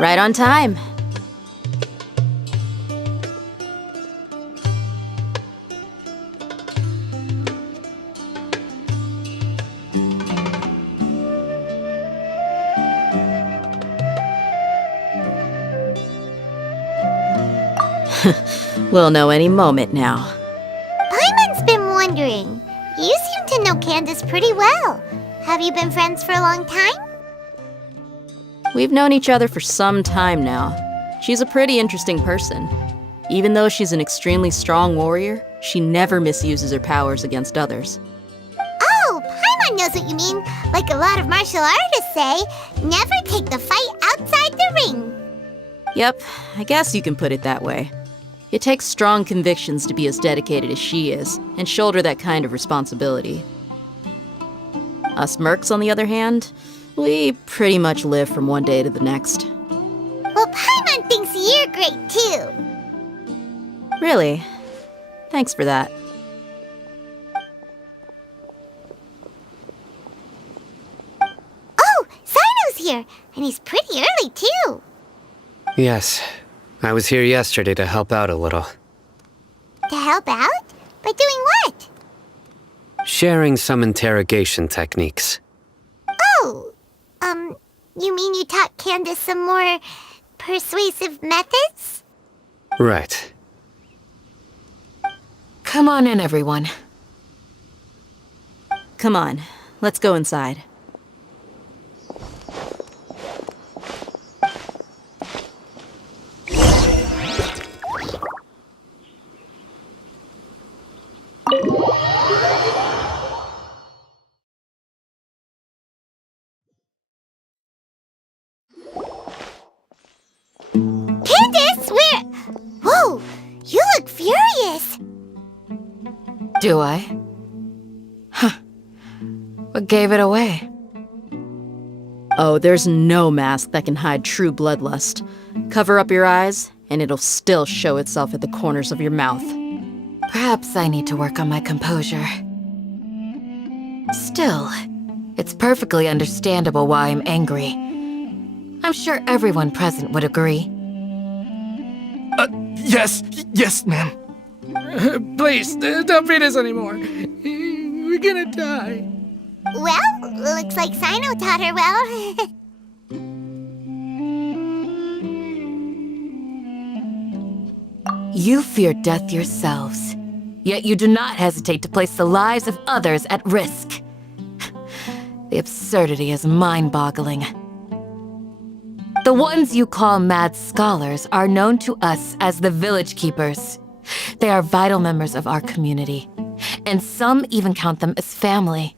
Right on time. We'll know any moment now. Paimon's been wondering. You seem to know Candace pretty well. Have you been friends for a long time? We've known each other for some time now. She's a pretty interesting person. Even though she's an extremely strong warrior, she never misuses her powers against others. Oh, Paimon knows what you mean. Like a lot of martial artists say, never take the fight outside the ring. Yep, I guess you can put it that way. It takes strong convictions to be as dedicated as she is, and shoulder that kind of responsibility. Us mercs, on the other hand, we pretty much live from one day to the next. Well, Paimon thinks you're great too. Really? Thanks for that. Oh, Sino's here, and he's pretty early too. Yes. I was here yesterday to help out a little. To help out? By doing what? Sharing some interrogation techniques. Oh, you mean you taught Candace some more persuasive methods? Right. Come on in, everyone. Come on, let's go inside. Candace, where? Whoa, you look furious. Do I? Huh. What gave it away? Oh, there's no mask that can hide true bloodlust. Cover up your eyes, and it'll still show itself at the corners of your mouth. Perhaps I need to work on my composure. Still, it's perfectly understandable why I'm angry. I'm sure everyone present would agree. Yes, ma'am. Please, don't beat us anymore. We're gonna die. Well, looks like Sino taught her well. You fear death yourselves, yet you do not hesitate to place the lives of others at risk. The absurdity is mind-boggling. The ones you call mad scholars are known to us as the Village Keepers. They are vital members of our community, and some even count them as family.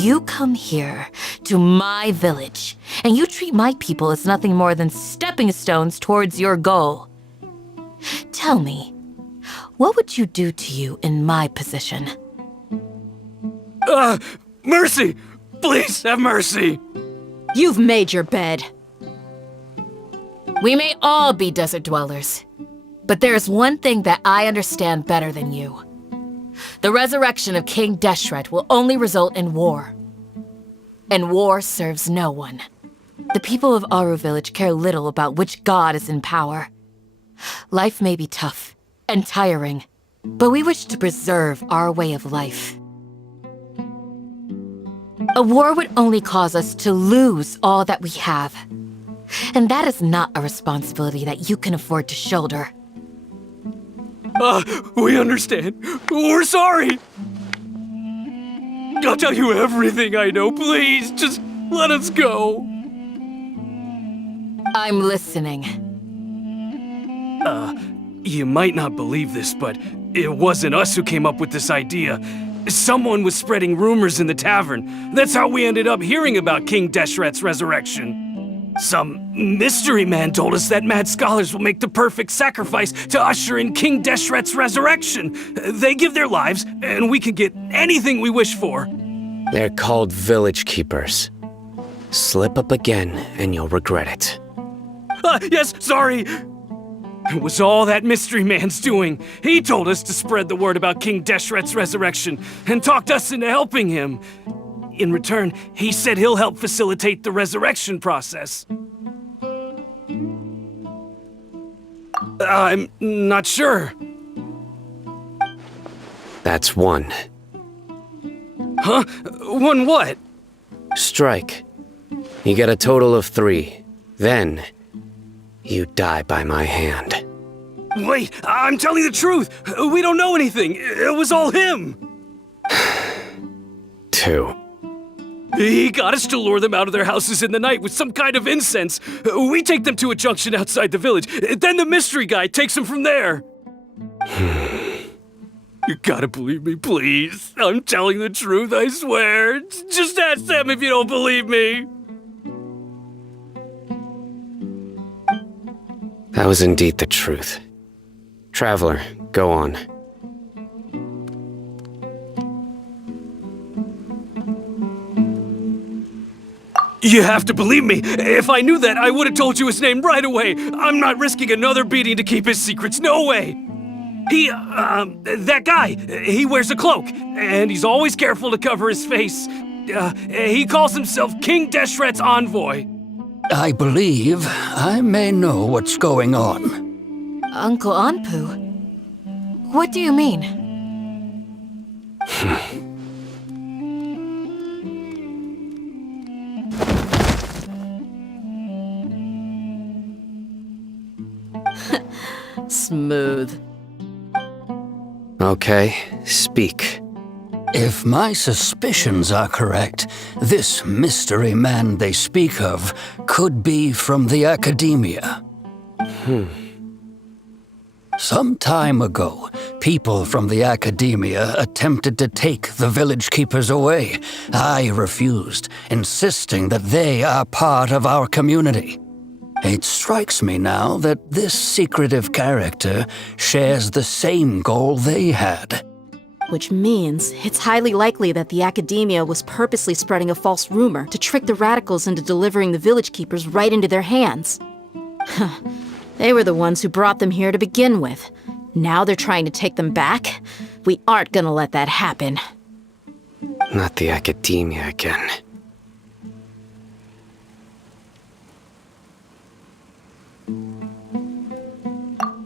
You come here, to my village, and you treat my people as nothing more than stepping stones towards your goal. Tell me, what would you do to you in my position? Mercy! Please, have mercy! You've made your bed. We may all be desert dwellers, but there's one thing that I understand better than you. The resurrection of King Deshret will only result in war. And war serves no one. The people of Aru Village care little about which god is in power. Life may be tough and tiring, but we wish to preserve our way of life. A war would only cause us to lose all that we have. And that is not a responsibility that you can afford to shoulder. We understand. We're sorry. I'll tell you everything I know. Please, just let us go. I'm listening. You might not believe this, but it wasn't us who came up with this idea. Someone was spreading rumors in the tavern. That's how we ended up hearing about King Deshret's resurrection. Some mystery man told us that mad scholars will make the perfect sacrifice to usher in King Deshret's resurrection. They give their lives, and we can get anything we wish for. They're called Village Keepers. Slip up again, and you'll regret it. Yes, sorry. It was all that mystery man's doing. He told us to spread the word about King Deshret's resurrection and talked us into helping him. In return, he said he'll help facilitate the resurrection process. I'm not sure. That's one. Huh? One what? Strike. You get a total of 3. Then, you die by my hand. Wait, I'm telling the truth. We don't know anything. It was all him. 2. He got us to lure them out of their houses in the night with some kind of incense. We take them to a junction outside the village. Then the mystery guy takes them from there. You gotta believe me, please. I'm telling the truth, I swear. Just ask them if you don't believe me. That was indeed the truth. Traveler, go on. You have to believe me. If I knew that, I would have told you his name right away. I'm not risking another beating to keep his secrets. No way. That guy, he wears a cloak, and he's always careful to cover his face. He calls himself King Deshret's envoy. I believe I may know what's going on. Uncle Anpu? What do you mean? Smooth. Okay, speak. If my suspicions are correct, this mystery man they speak of could be from the academia. Some time ago, people from the academia attempted to take the village keepers away. I refused, insisting that they are part of our community. It strikes me now that this secretive character shares the same goal they had. Which means it's highly likely that the academia was purposely spreading a false rumor to trick the radicals into delivering the village keepers right into their hands. They were the ones who brought them here to begin with. Now they're trying to take them back? We aren't gonna let that happen. Not the academia again.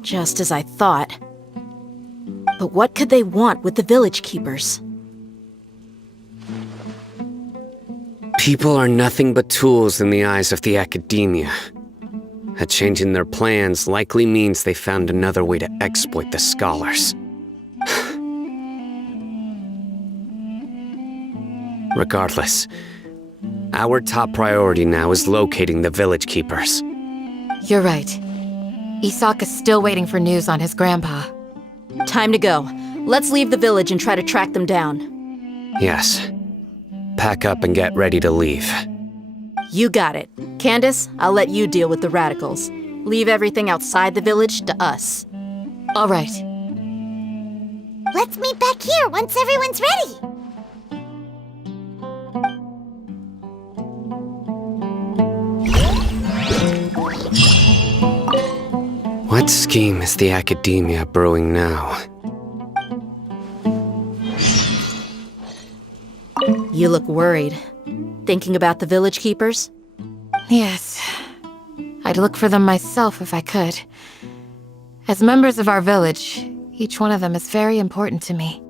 Just as I thought. But what could they want with the village keepers? People are nothing but tools in the eyes of the academia. A change in their plans likely means they found another way to exploit the scholars. Regardless, our top priority now is locating the village keepers. You're right. Isaka's still waiting for news on his grandpa. Time to go. Let's leave the village and try to track them down. Yes. Pack up and get ready to leave. You got it. Candace, I'll let you deal with the radicals. Leave everything outside the village to us. All right. Let's meet back here once everyone's ready. What scheme is the academia brewing now? You look worried. Thinking about the village keepers? Yes. I'd look for them myself if I could. As members of our village, each one of them is very important to me.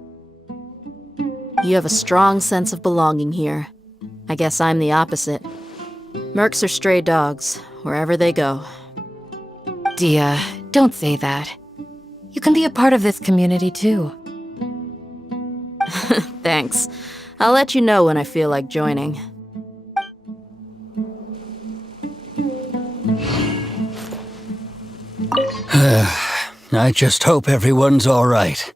You have a strong sense of belonging here. I guess I'm the opposite. Mercs are stray dogs, wherever they go. Dia, don't say that. You can be a part of this community too. Thanks. I'll let you know when I feel like joining. I just hope everyone's all right.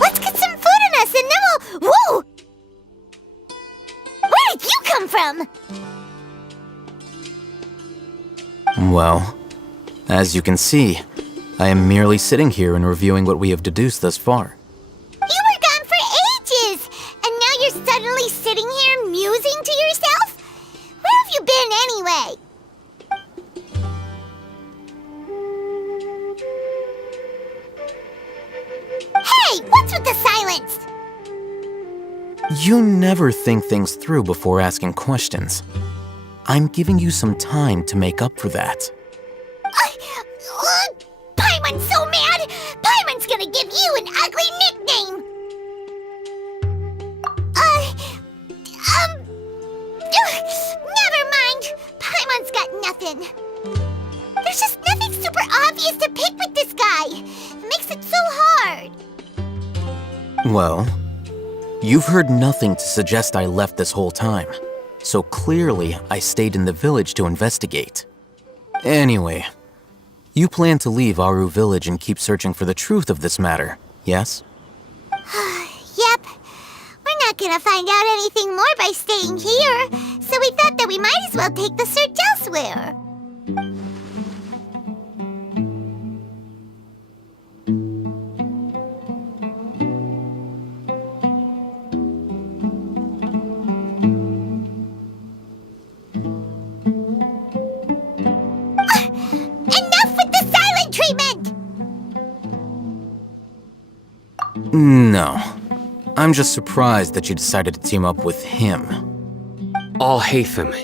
Let's get some food in us and then we'll... Whoa! Where did you come from? Well, as you can see, I am merely sitting here and reviewing what we have deduced thus far. You were gone for ages! And now you're suddenly sitting here musing to yourself? Where have you been anyway? Hey, what's with the silence? You never think things through before asking questions. I'm giving you some time to make up for that. Paimon's so mad! Paimon's gonna give you an ugly nickname! Never mind! Paimon's got nothing. There's just nothing super obvious to pick with this guy. It makes it so hard. Well, you've heard nothing to suggest I left this whole time, so clearly I stayed in the village to investigate. Anyway, you plan to leave Aru Village and keep searching for the truth of this matter, yes? Yep. We're not gonna find out anything more by staying here, so we thought that we might as well take the search elsewhere. Enough with the silent treatment! No. I'm just surprised that you decided to team up with him. All Hatham,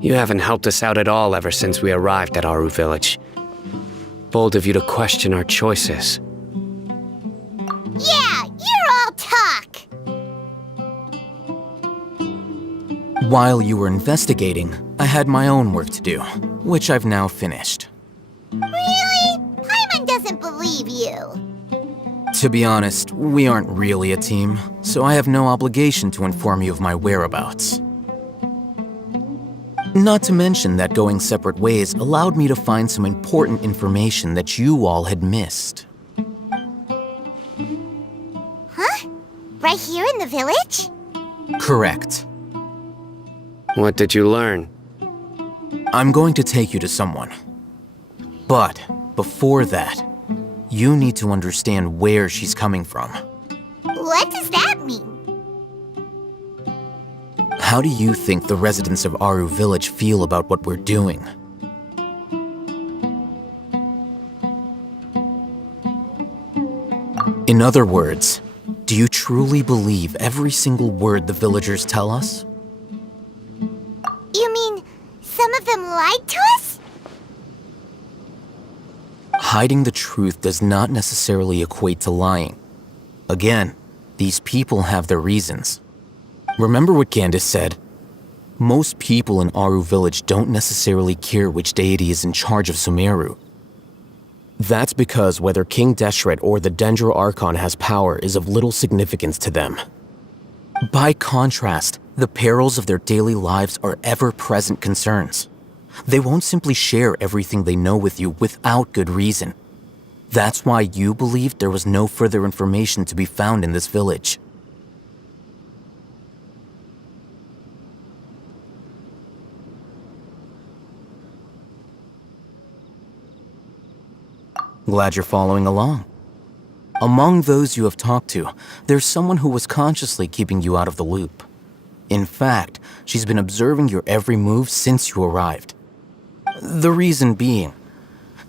you haven't helped us out at all ever since we arrived at Aru Village. Bold of you to question our choices. Yeah, you're all talk! While you were investigating, I had my own work to do, which I've now finished. Really? Paimon doesn't believe you. To be honest, we aren't really a team, so I have no obligation to inform you of my whereabouts. Not to mention that going separate ways allowed me to find some important information that you all had missed. Huh? Right here in the village? Correct. What did you learn? I'm going to take you to someone. But before that, you need to understand where she's coming from. What does that mean? How do you think the residents of Aru Village feel about what we're doing? In other words, do you truly believe every single word the villagers tell us? You mean some of them lied to us? Hiding the truth does not necessarily equate to lying. Again, these people have their reasons. Remember what Candace said? Most people in Aru Village don't necessarily care which deity is in charge of Sumeru. That's because whether King Deshret or the Dendro Archon has power is of little significance to them. By contrast, the perils of their daily lives are ever-present concerns. They won't simply share everything they know with you without good reason. That's why you believed there was no further information to be found in this village. Glad you're following along. Among those you have talked to, there's someone who was consciously keeping you out of the loop. In fact, she's been observing your every move since you arrived. The reason being,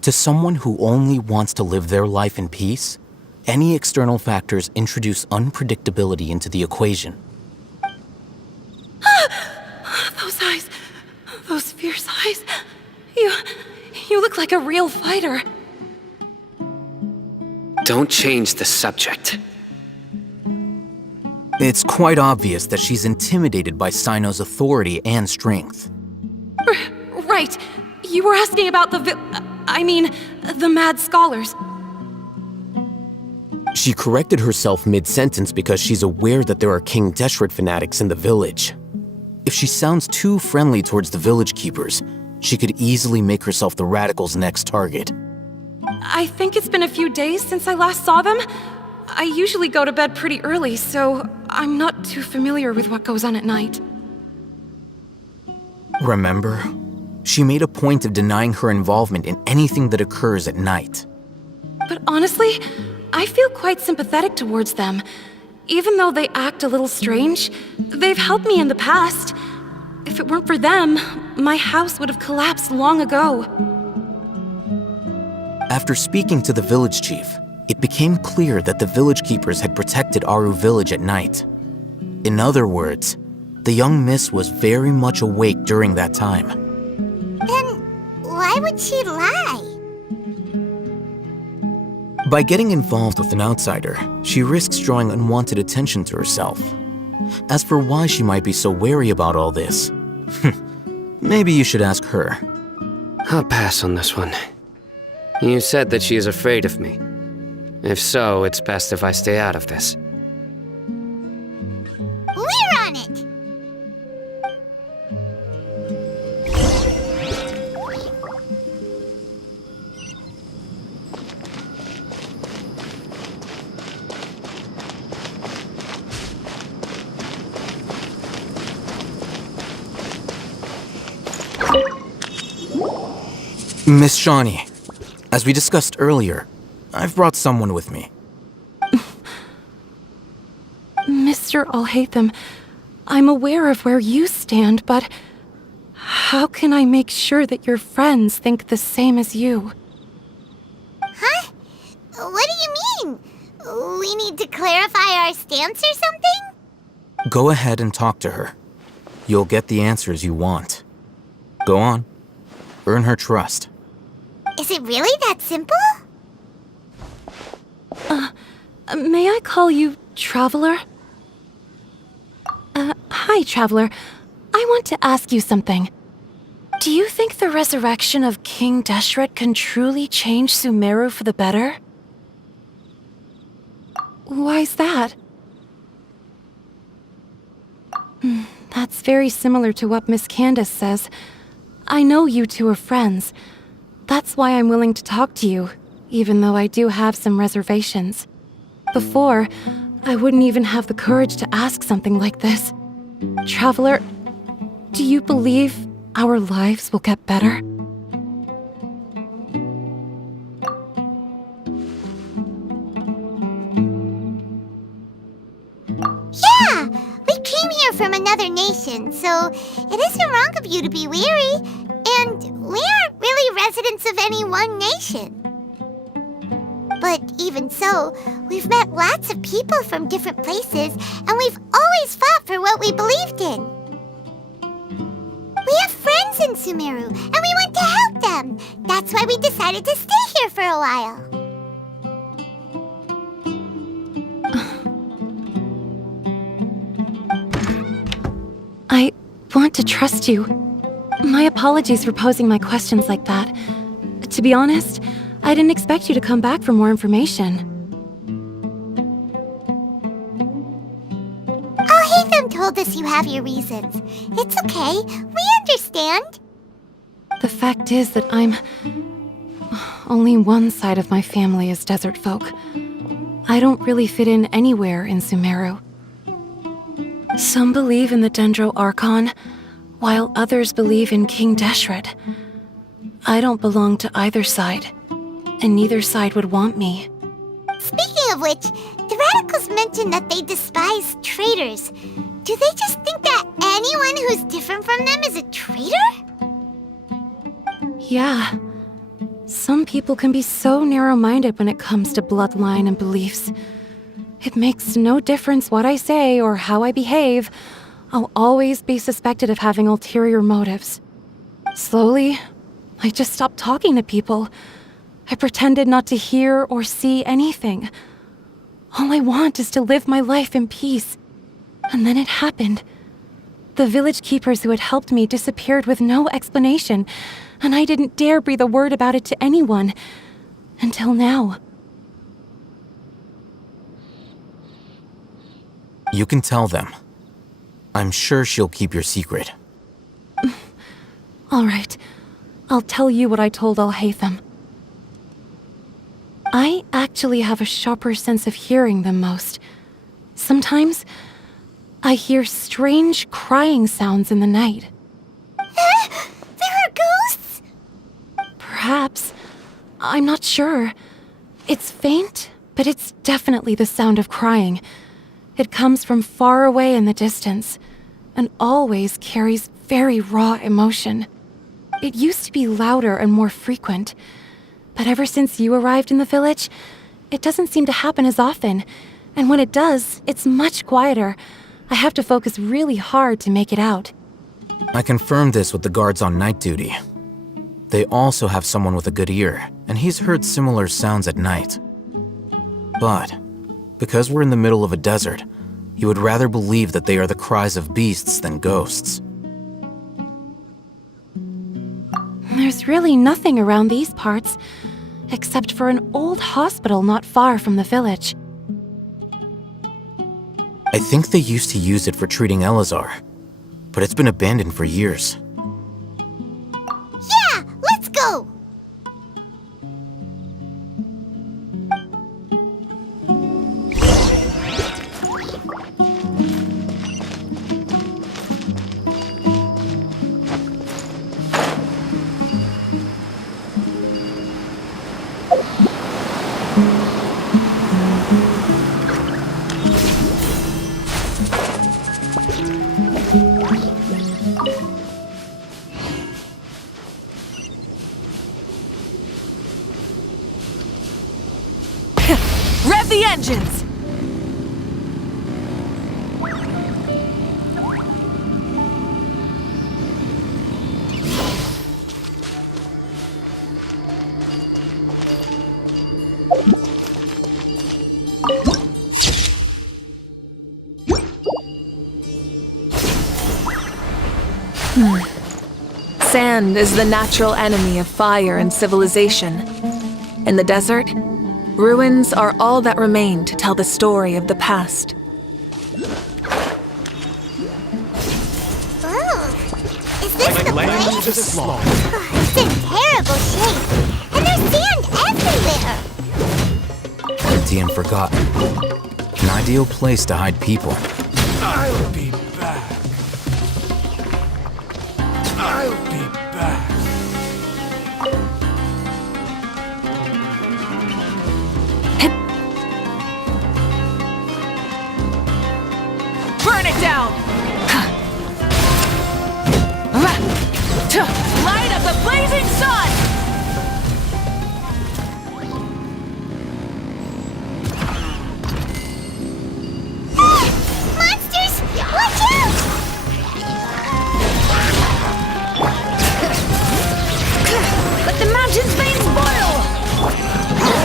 to someone who only wants to live their life in peace, any external factors introduce unpredictability into the equation. Those eyes. Those fierce eyes. You look like a real fighter. Don't change the subject. It's quite obvious that she's intimidated by Sino's authority and strength. Right. You were asking about the mad scholars. She corrected herself mid-sentence because she's aware that there are King Deshret fanatics in the village. If she sounds too friendly towards the village keepers, she could easily make herself the radicals' next target. I think it's been a few days since I last saw them. I usually go to bed pretty early, so I'm not too familiar with what goes on at night. Remember? She made a point of denying her involvement in anything that occurs at night. But honestly, I feel quite sympathetic towards them. Even though they act a little strange, they've helped me in the past. If it weren't for them, my house would have collapsed long ago. After speaking to the village chief, it became clear that the village keepers had protected Aru village at night. In other words, the young miss was very much awake during that time. Then why would she lie? By getting involved with an outsider, she risks drawing unwanted attention to herself. As for why she might be so wary about all this, maybe you should ask her. I'll pass on this one. You said that she is afraid of me. If so, it's best if I stay out of this. We're on it! Miss Shawnee, as we discussed earlier, I've brought someone with me. Mr. Alhaitham, I'm aware of where you stand, but how can I make sure that your friends think the same as you? Huh? What do you mean? We need to clarify our stance or something? Go ahead and talk to her. You'll get the answers you want. Go on. Earn her trust. Is it really that simple? May I call you Traveler? Hi, Traveler. I want to ask you something. Do you think the resurrection of King Deshret can truly change Sumeru for the better? Why's that? That's very similar to what Miss Candace says. I know you two are friends. That's why I'm willing to talk to you, even though I do have some reservations. Before, I wouldn't even have the courage to ask something like this. Traveler, do you believe our lives will get better? Yeah! We came here from another nation, so it isn't wrong of you to be weary. And we aren't really residents of any one nation. But even so, we've met lots of people from different places, and we've always fought for what we believed in. We have friends in Sumeru, and we want to help them. That's why we decided to stay here for a while. I want to trust you. My apologies for posing my questions like that. To be honest, I didn't expect you to come back for more information. Alhaitham told us you have your reasons. It's okay. We understand. The fact is that only one side of my family is desert folk. I don't really fit in anywhere in Sumeru. Some believe in the Dendro Archon, while others believe in King Deshret. I don't belong to either side, and neither side would want me. Speaking of which, the radicals mentioned that they despise traitors. Do they just think that anyone who's different from them is a traitor? Yeah. Some people can be so narrow-minded when it comes to bloodline and beliefs. It makes no difference what I say or how I behave. I'll always be suspected of having ulterior motives. Slowly, I just stopped talking to people. I pretended not to hear or see anything. All I want is to live my life in peace. And then it happened. The village keepers who had helped me disappeared with no explanation, and I didn't dare breathe a word about it to anyone. Until now. You can tell them. I'm sure she'll keep your secret. All right. I'll tell you what I told Alhaitham. I actually have a sharper sense of hearing than most. Sometimes, I hear strange crying sounds in the night. There are ghosts? Perhaps. I'm not sure. It's faint, but it's definitely the sound of crying. It comes from far away in the distance, and always carries very raw emotion. It used to be louder and more frequent, but ever since you arrived in the village, it doesn't seem to happen as often, and when it does, it's much quieter. I have to focus really hard to make it out. I confirmed this with the guards on night duty. They also have someone with a good ear, and he's heard similar sounds at night. But, because we're in the middle of a desert, you would rather believe that they are the cries of beasts than ghosts. There's really nothing around these parts, except for an old hospital not far from the village. I think they used to use it for treating Elazar, but it's been abandoned for years. Yeah, let's go! Rev the engines! Sand is the natural enemy of fire and civilization. In the desert, ruins are all that remain to tell the story of the past. Ooh. Is this the place? It's in terrible shape. And there's sand everywhere. Empty and forgotten. An ideal place to hide people. I'll be back. I'll be back. Burn it down! Light up the blazing sun! Monsters! Watch out! Let the mountain's veins boil!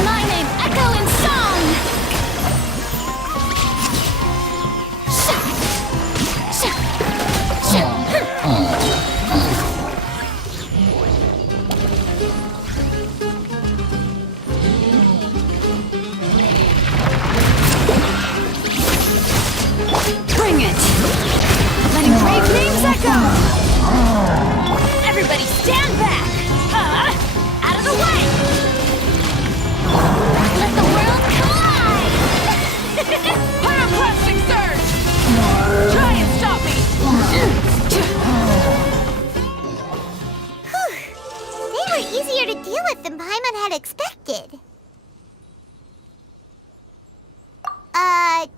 My name echo in song! Bring it! Letting brave names echo! Everybody stand back! Out of the way! Let the world collide! Pyroclastic surge! Try and stop me! They were easier to deal with than Paimon had expected.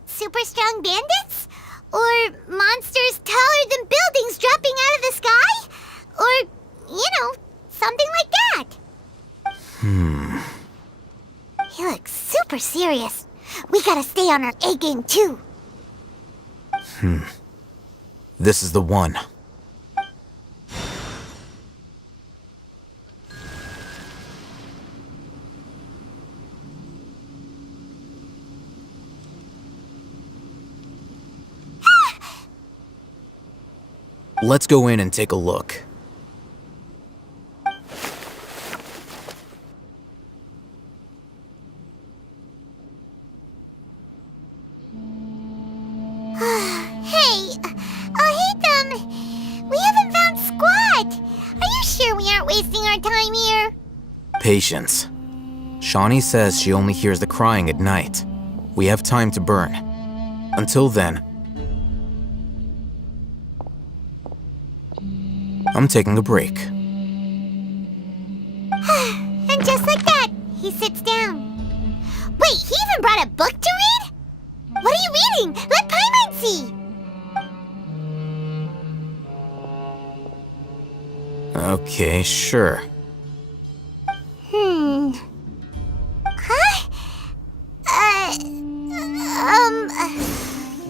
Super strong bandits? Or monsters taller than buildings dropping out of the sky? Or, something like that. He looks super serious. We gotta stay on our A game too. This is the one. Let's go in and take a look. Hey, we haven't found Squat. Are you sure we aren't wasting our time here? Patience. Shawnee says she only hears the crying at night. We have time to burn. Until then, I'm taking a break. And just like that, he sits down. Wait, he even brought a book to read? What are you reading? Let Paimon see! Okay, sure.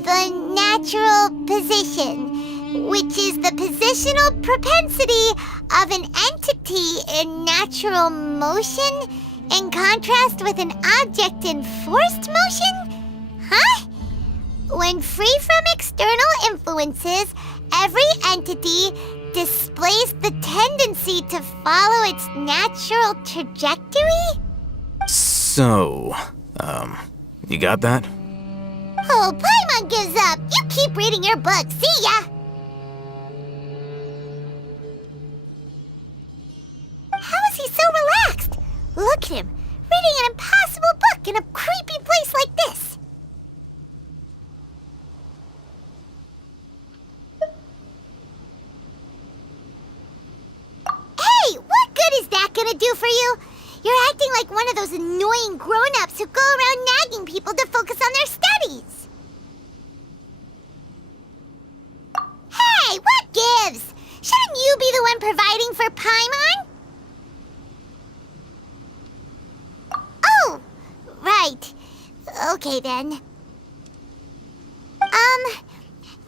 The natural position, which is the positional propensity of an entity in natural motion in contrast with an object in forced motion? Huh? When free from external influences, every entity displays the tendency to follow its natural trajectory? So, you got that? Oh, Paimon gives up. You keep reading your book. See ya! How is he so relaxed? Look at him, reading an impossible book in a creepy place like this. Hey, what good is that gonna do for you? You're acting like one of those annoying grown-ups who go around nagging people to focus on their studies. Hey, what gives? Shouldn't you be the one providing for Paimon? Oh, right. Okay then.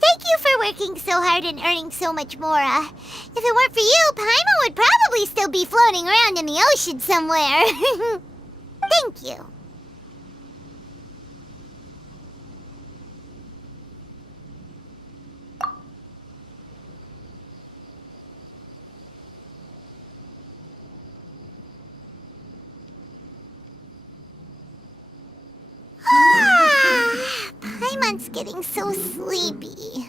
Thank you for working so hard and earning so much more. If it weren't for you, Paimon would probably still be floating around in the ocean somewhere. Thank you. Paimon's getting so sleepy.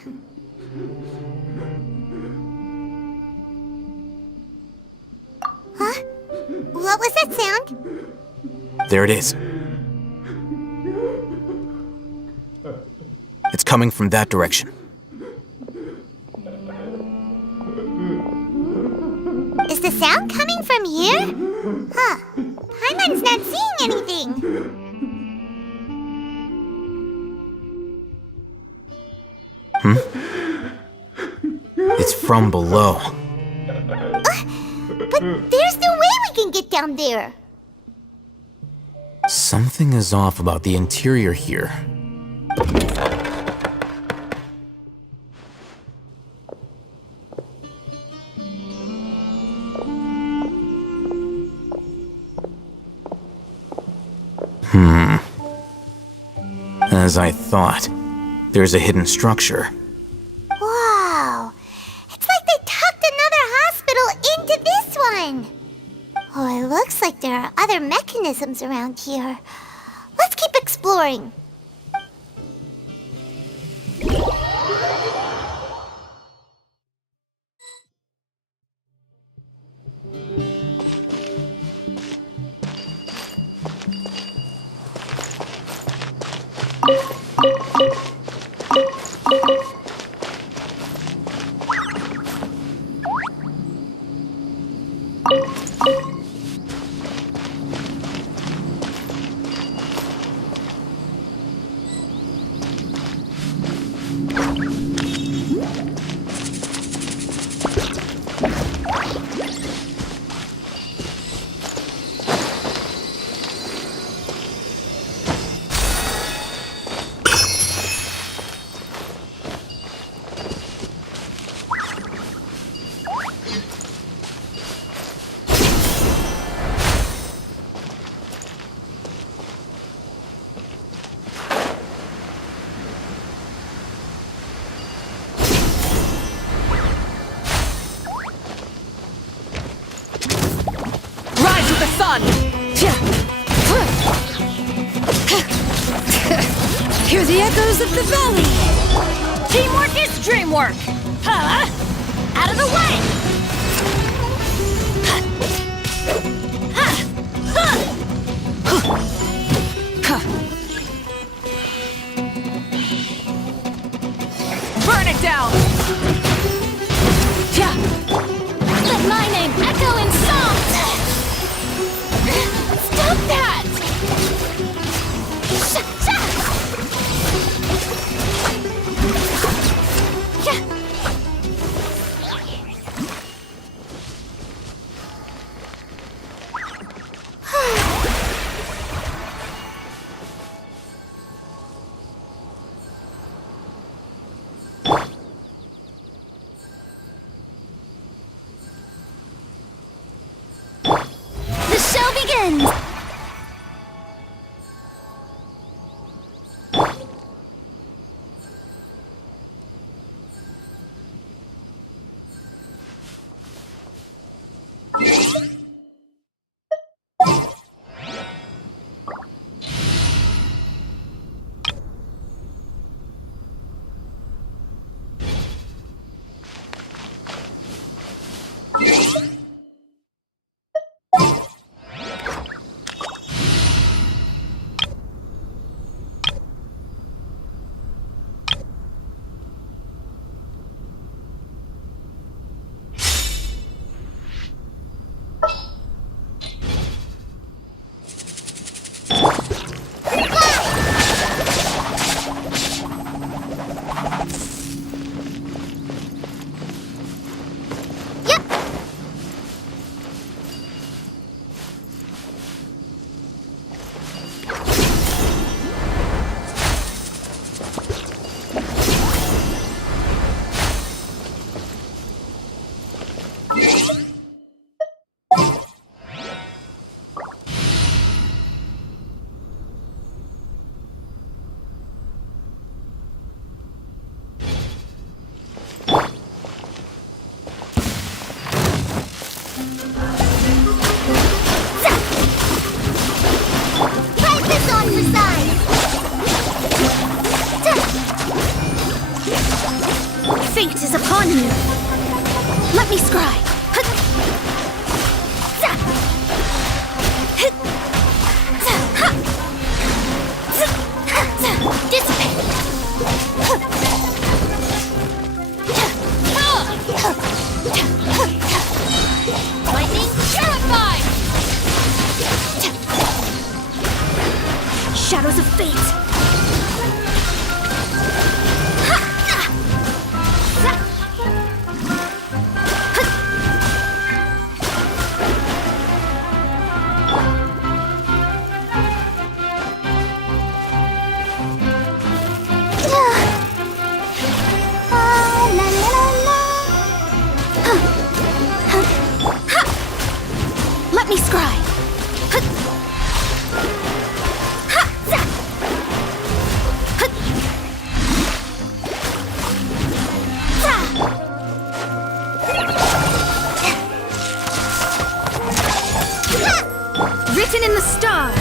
Huh? What was that sound? There it is. It's coming from that direction. Is the sound coming from here? Huh. Paimon's not seeing anything. It's from below. But there's no way we can get down there. Something is off about the interior here. As I thought, there's a hidden structure. Wow. It's like they tucked another hospital into this one. Oh, it looks like there are other mechanisms around here. Let's keep exploring. sun! Hear the echoes of the valley! Teamwork is dreamwork! Huh? Out of the way! Burn it down! Let my name echo in song! Stop that! The show begins! Fate is upon you. Let me scry. Dissipate. Lightning terrified. Shadows of fate. Let me scry. Written in the stars.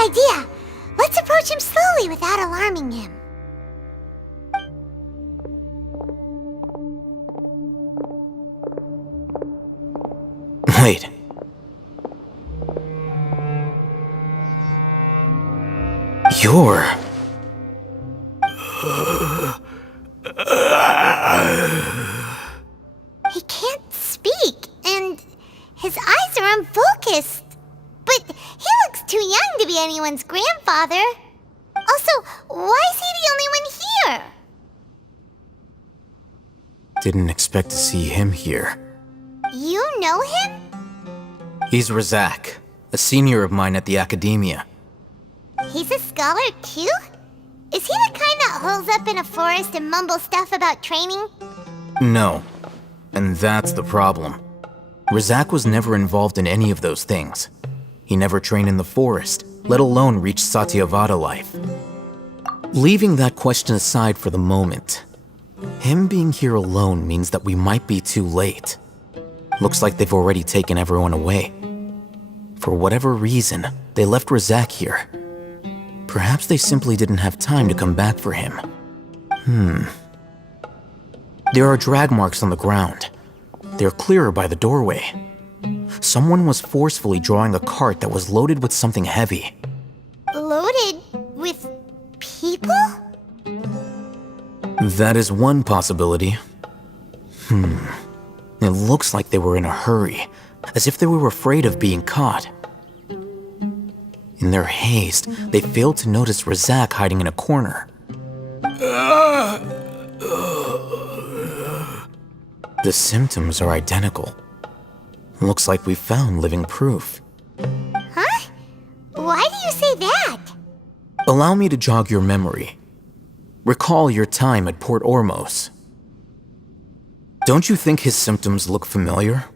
good idea. Let's approach him slowly without alarming him. Wait. You're... He can't speak, and his eyes are unfocused. But he looks too young to be anyone's grandfather. Also, why is he the only one here? Didn't expect to see him here. You know him? He's Razak, a senior of mine at the Academia. He's a scholar too? Is he the kind that holes up in a forest and mumbles stuff about training? No. And that's the problem. Razak was never involved in any of those things. He never trained in the forest, let alone reach Satyavada life. Leaving that question aside for the moment, him being here alone means that we might be too late. Looks like they've already taken everyone away. For whatever reason, they left Razak here. Perhaps they simply didn't have time to come back for him. There are drag marks on the ground. They're clearer by the doorway. Someone was forcefully drawing a cart that was loaded with something heavy. Loaded with people? That is one possibility. It looks like they were in a hurry, as if they were afraid of being caught. In their haste, they failed to notice Razak hiding in a corner. The symptoms are identical. Looks like we found living proof. Huh? Why do you say that? Allow me to jog your memory. Recall your time at Port Ormos. Don't you think his symptoms look familiar?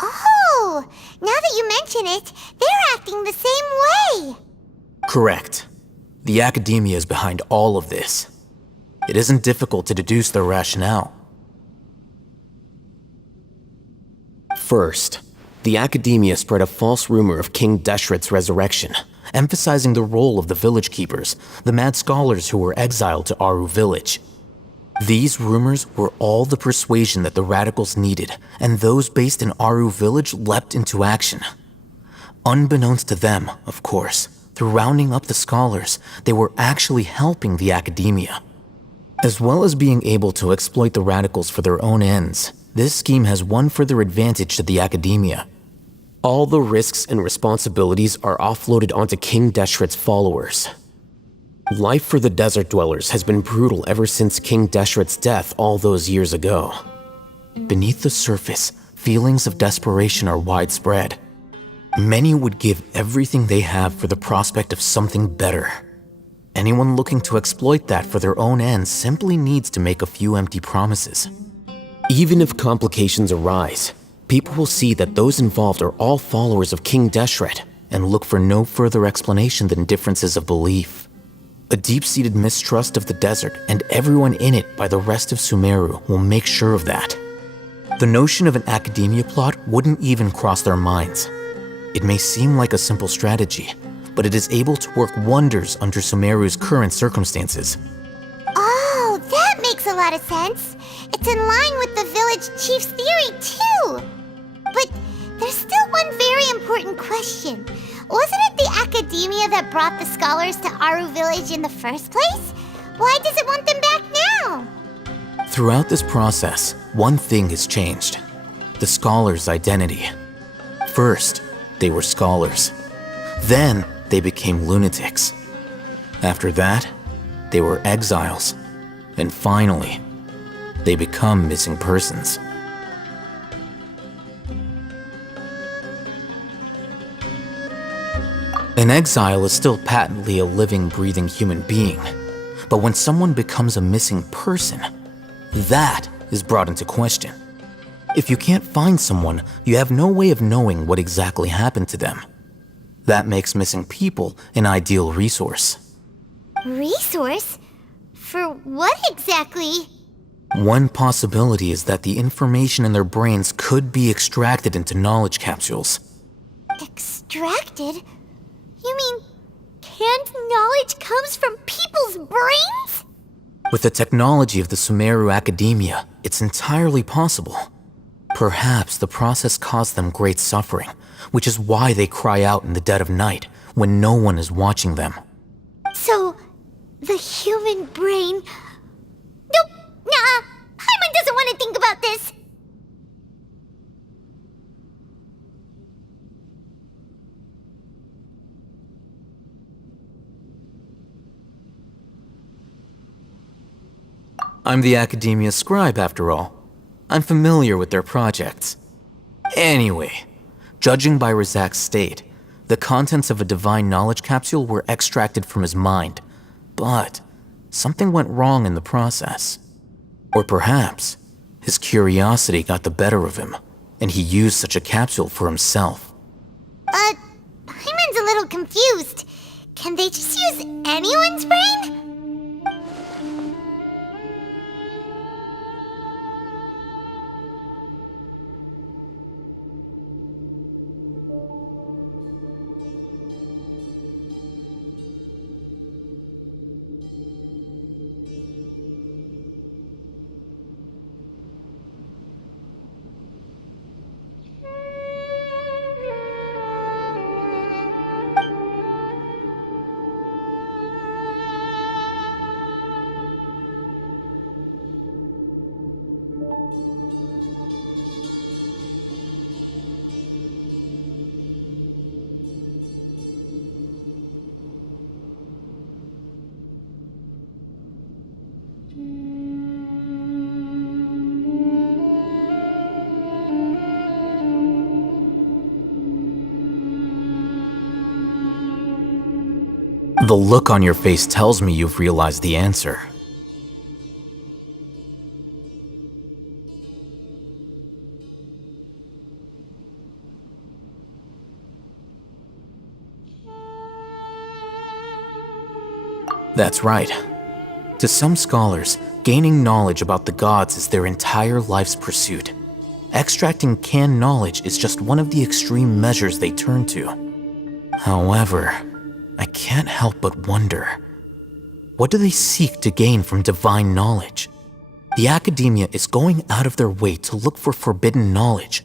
Oh, now that you mention it, they're acting the same way. Correct. The Academia is behind all of this. It isn't difficult to deduce their rationale. First, the Academia spread a false rumor of King Deshret's resurrection, emphasizing the role of the village keepers, the mad scholars who were exiled to Aru village. These rumors were all the persuasion that the radicals needed, and those based in Aru village leapt into action. Unbeknownst to them, of course, through rounding up the scholars, they were actually helping the Academia. As well as being able to exploit the radicals for their own ends, this scheme has one further advantage to the Academia. All the risks and responsibilities are offloaded onto King Deshret's followers. Life for the desert dwellers has been brutal ever since King Deshret's death all those years ago. Beneath the surface, feelings of desperation are widespread. Many would give everything they have for the prospect of something better. Anyone looking to exploit that for their own ends simply needs to make a few empty promises. Even if complications arise, people will see that those involved are all followers of King Deshret and look for no further explanation than differences of belief. A deep-seated mistrust of the desert and everyone in it by the rest of Sumeru will make sure of that. The notion of an Academia plot wouldn't even cross their minds. It may seem like a simple strategy, but it is able to work wonders under Sumeru's current circumstances. Oh, that makes a lot of sense. It's in line with the village chief's theory, too. But there's still one very important question. Wasn't it the Academia that brought the scholars to Aru village in the first place? Why does it want them back now? Throughout this process, one thing has changed. The scholars' identity. First, they were scholars. Then, they became lunatics. After that, they were exiles. And finally, they become missing persons. An exile is still patently a living, breathing human being. But when someone becomes a missing person, that is brought into question. If you can't find someone, you have no way of knowing what exactly happened to them. That makes missing people an ideal resource. Resource? For what exactly? One possibility is that the information in their brains could be extracted into knowledge capsules. Extracted? You mean canned knowledge comes from people's brains? With the technology of the Sumeru Academia, it's entirely possible. Perhaps the process caused them great suffering, which is why they cry out in the dead of night when no one is watching them. So, the human brain... Nope, nah, Paimon doesn't want to think about this. I'm the Academia scribe, after all. I'm familiar with their projects. Anyway, judging by Razak's state, the contents of a divine knowledge capsule were extracted from his mind. But something went wrong in the process. Or perhaps his curiosity got the better of him, and he used such a capsule for himself. Paimon's a little confused. Can they just use anyone's brain? The look on your face tells me you've realized the answer. That's right. To some scholars, gaining knowledge about the gods is their entire life's pursuit. Extracting canned knowledge is just one of the extreme measures they turn to. However, I can't help but wonder, what do they seek to gain from divine knowledge? The Academia is going out of their way to look for forbidden knowledge,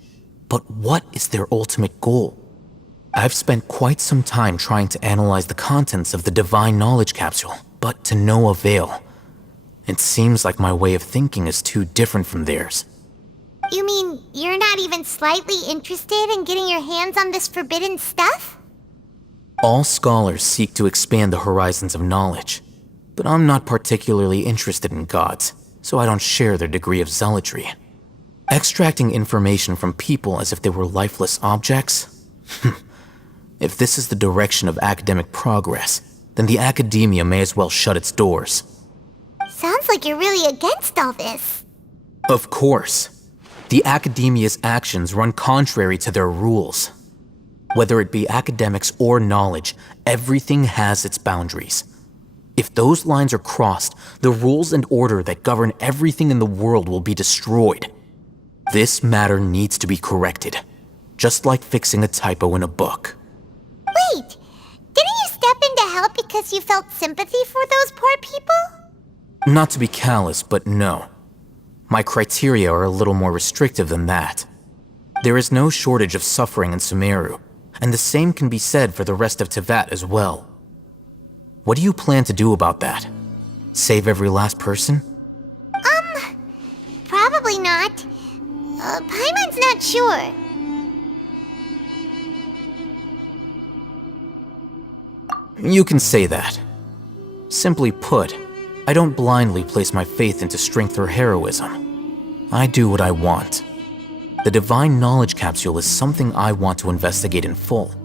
but what is their ultimate goal? I've spent quite some time trying to analyze the contents of the divine knowledge capsule, but to no avail. It seems like my way of thinking is too different from theirs. You mean you're not even slightly interested in getting your hands on this forbidden stuff? All scholars seek to expand the horizons of knowledge, but I'm not particularly interested in gods, so I don't share their degree of zealotry. Extracting information from people as if they were lifeless objects? If this is the direction of academic progress, then the Academia may as well shut its doors. Sounds like you're really against all this. Of course. The Academia's actions run contrary to their rules. Whether it be academics or knowledge, everything has its boundaries. If those lines are crossed, the rules and order that govern everything in the world will be destroyed. This matter needs to be corrected, just like fixing a typo in a book. Wait, didn't you step in to help because you felt sympathy for those poor people? Not to be callous, but no. My criteria are a little more restrictive than that. There is no shortage of suffering in Sumeru, and the same can be said for the rest of Teyvat as well. What do you plan to do about that? Save every last person? Probably not. Paimon's not sure. You can say that. Simply put, I don't blindly place my faith into strength or heroism. I do what I want. The divine knowledge capsule is something I want to investigate in full.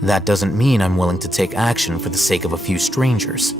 That doesn't mean I'm willing to take action for the sake of a few strangers.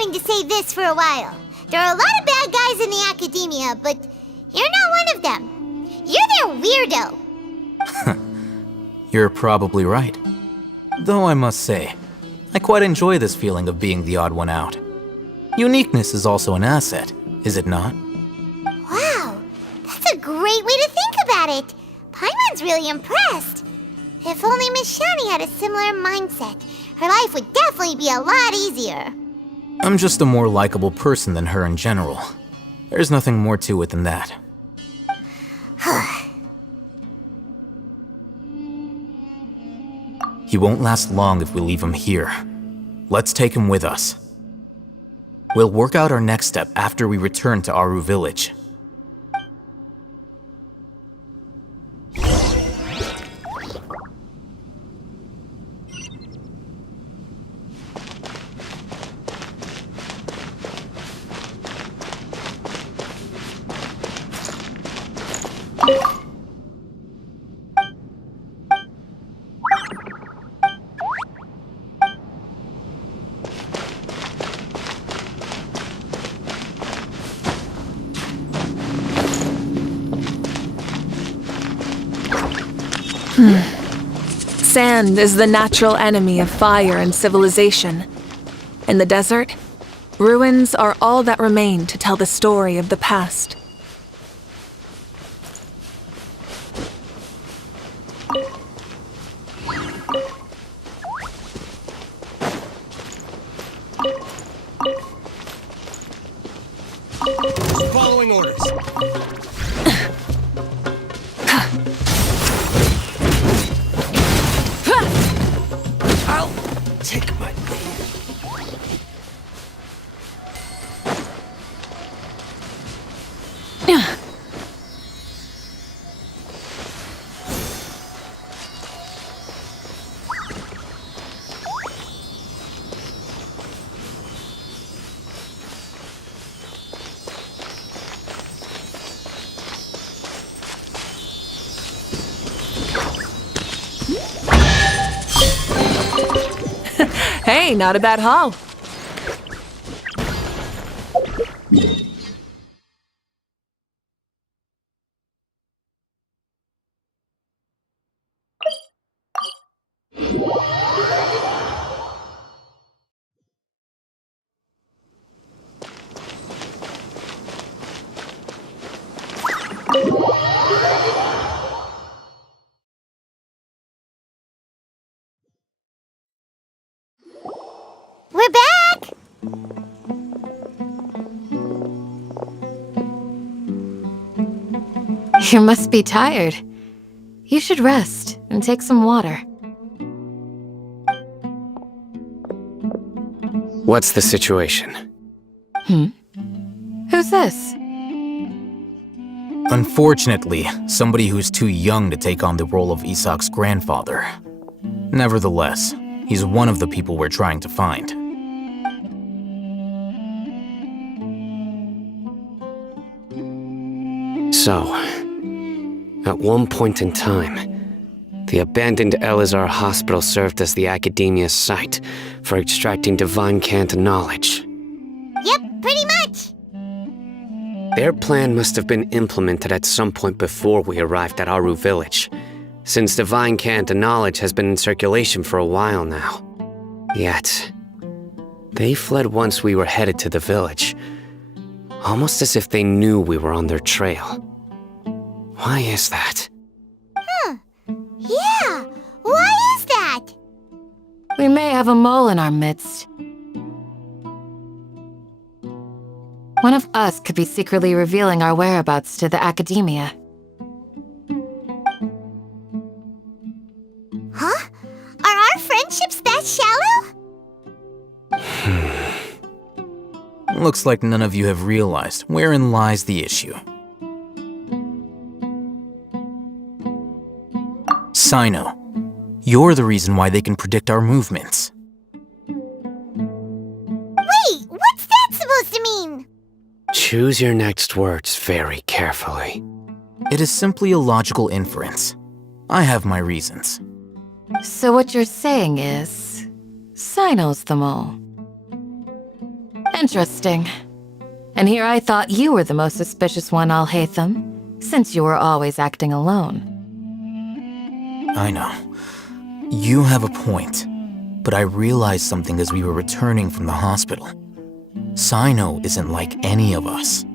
wanting to say this for a while. There are a lot of bad guys in the academia, but you're not one of them. You're their weirdo. You're probably right. Though I must say, I quite enjoy this feeling of being the odd one out. Uniqueness is also an asset, is it not? Wow, that's a great way to think about it. Paimon's really impressed. If only Miss Shani had a similar mindset, her life would definitely be a lot easier. I'm just a more likable person than her in general. There's nothing more to it than that. He won't last long if we leave him here. Let's take him with us. We'll work out our next step after we return to Aru Village. Sand is the natural enemy of fire and civilization. In the desert, ruins are all that remain to tell the story of the past. Following orders. I'll take my lead. Hey, not a bad haul. We're back! You must be tired. You should rest and take some water. What's the situation? Who's this? Unfortunately, somebody who's too young to take on the role of Isak's grandfather. Nevertheless, he's one of the people we're trying to find. So, at one point in time, the abandoned Elazar Hospital served as the Academia's site for extracting divine cant knowledge. Yep, pretty much. Their plan must have been implemented at some point before we arrived at Aru Village, since divine cant knowledge has been in circulation for a while now. Yet, they fled once we were headed to the village, almost as if they knew we were on their trail. Why is that? Yeah, why is that? We may have a mole in our midst. One of us could be secretly revealing our whereabouts to the Academia. Huh? Are our friendships that shallow? Looks like none of you have realized wherein lies the issue. Sino, you're the reason why they can predict our movements. Wait, what's that supposed to mean? Choose your next words very carefully. It is simply a logical inference. I have my reasons. So what you're saying is, Sino's the mole. Interesting. And here I thought you were the most suspicious one, Alhaitham, since you were always acting alone. I know. You have a point. But I realized something as we were returning from the hospital. Sino isn't like any of us.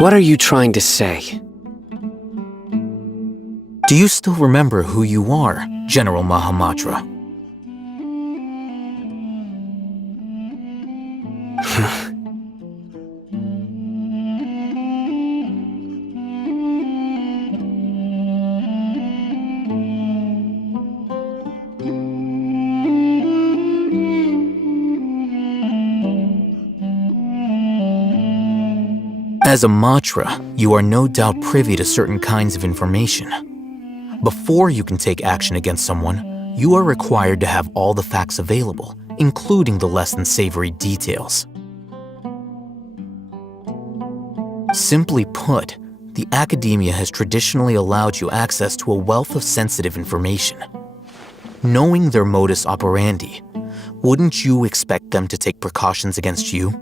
What are you trying to say? Do you still remember who you are, General Mahamatra? As a Matra, you are no doubt privy to certain kinds of information. Before you can take action against someone, you are required to have all the facts available, including the less than savory details. Simply put, the academia has traditionally allowed you access to a wealth of sensitive information. Knowing their modus operandi, wouldn't you expect them to take precautions against you?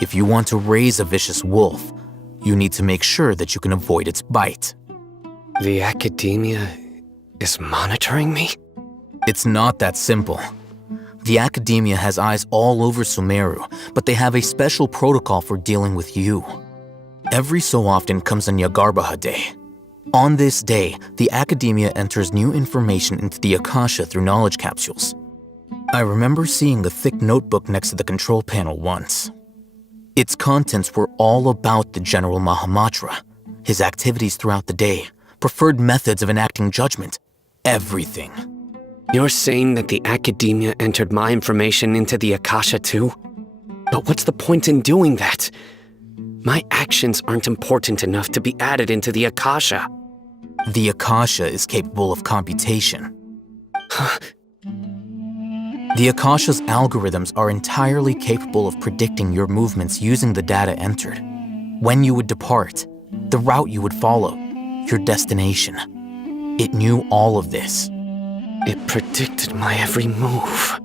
If you want to raise a vicious wolf, you need to make sure that you can avoid its bite. The academia is monitoring me? It's not that simple. The academia has eyes all over Sumeru, but they have a special protocol for dealing with you. Every so often comes a Nyagarbaha Day. On this day, the academia enters new information into the Akasha through knowledge capsules. I remember seeing the thick notebook next to the control panel once. Its contents were all about the General Mahamatra, his activities throughout the day, preferred methods of enacting judgment, everything. You're saying that the academia entered my information into the Akasha too? But what's the point in doing that? My actions aren't important enough to be added into the Akasha. The Akasha is capable of computation. The Akasha's algorithms are entirely capable of predicting your movements using the data entered. When you would depart, the route you would follow, your destination. It knew all of this. It predicted my every move.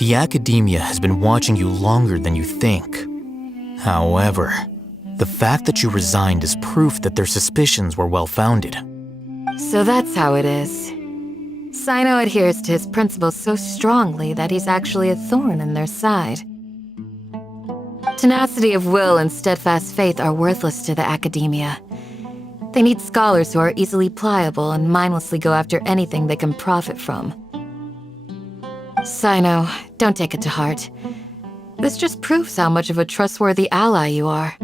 The academia has been watching you longer than you think. However, the fact that you resigned is proof that their suspicions were well-founded. So that's how it is. Sino adheres to his principles so strongly that he's actually a thorn in their side. Tenacity of will and steadfast faith are worthless to the academia. They need scholars who are easily pliable and mindlessly go after anything they can profit from. Sino, don't take it to heart. This just proves how much of a trustworthy ally you are.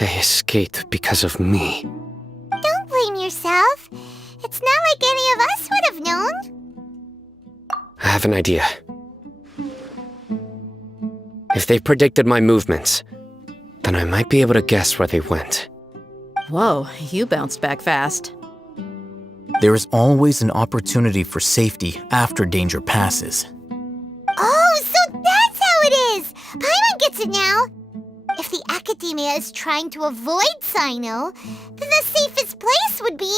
They escaped because of me. Don't blame yourself. It's not like any of us would have known. I have an idea. If they predicted my movements, then I might be able to guess where they went. Whoa, you bounced back fast. There is always an opportunity for safety after danger passes. Oh, so that's how it is! Paimon gets it now! If the academia is trying to avoid Sino, then the safest place would be...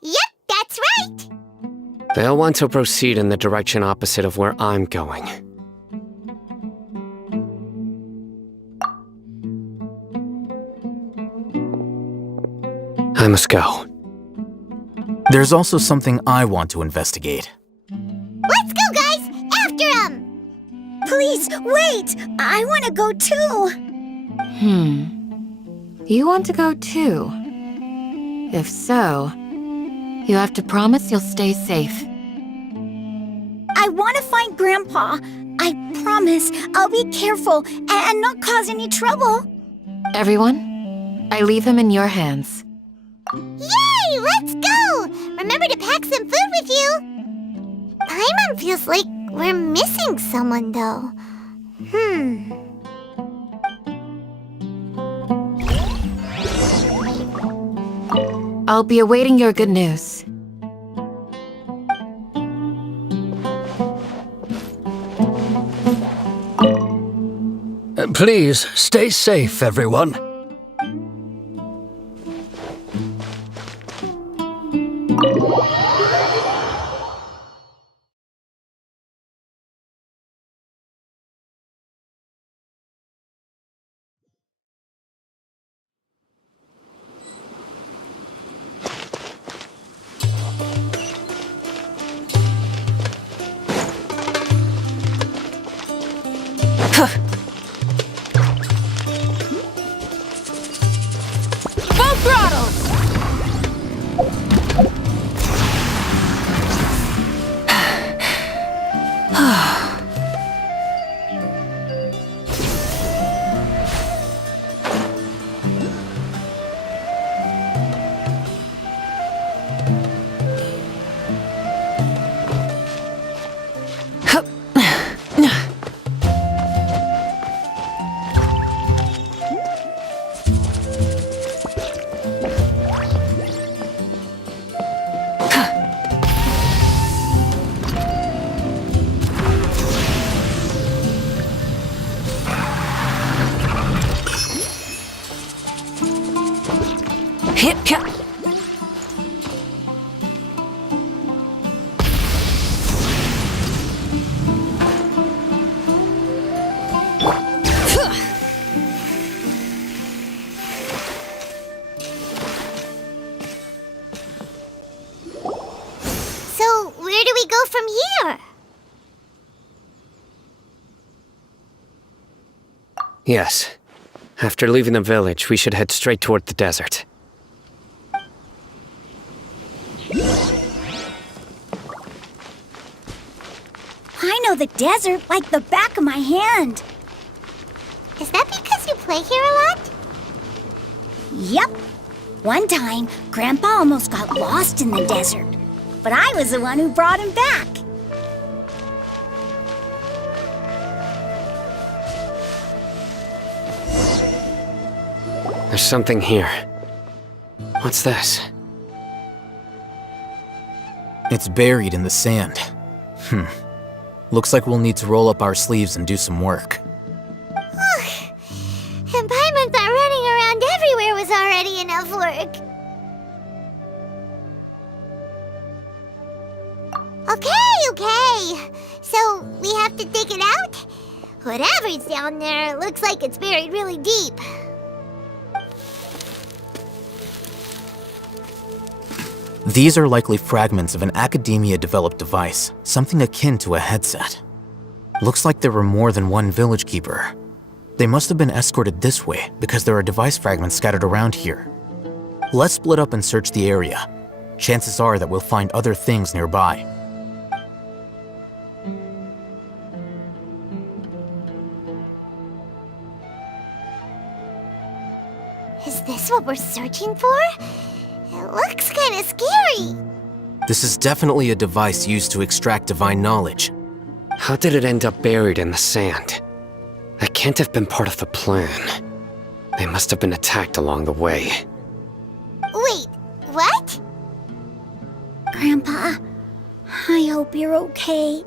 Yep, that's right! They'll want to proceed in the direction opposite of where I'm going. I must go. There's also something I want to investigate. Let's go, guys! After him! Please, wait! I want to go too! You want to go too? If so, you have to promise you'll stay safe. I want to find Grandpa. I promise I'll be careful and not cause any trouble. Everyone, I leave him in your hands. Yay! Let's go! Remember to pack some food with you! Paimon feels like we're missing someone, though. I'll be awaiting your good news. Please, stay safe, everyone. So, where do we go from here? Yes. After leaving the village, we should head straight toward the desert. I know the desert like the back of my hand. Is that because you play here a lot? Yep. One time, Grandpa almost got lost in the desert, but I was the one who brought him back. There's something here. What's this? It's buried in the sand. Looks like we'll need to roll up our sleeves and do some work. And Paimon thought running around everywhere was already enough work. Okay. So, we have to dig it out? Whatever's down there looks like it's buried really deep. These are likely fragments of an Academia-developed device, something akin to a headset. Looks like there were more than one village keeper. They must have been escorted this way because there are device fragments scattered around here. Let's split up and search the area. Chances are that we'll find other things nearby. Is this what we're searching for? It looks kind of scary. This is definitely a device used to extract divine knowledge. How did it end up buried in the sand? That can't have been part of the plan. They must have been attacked along the way. Wait, what? Grandpa, I hope you're okay.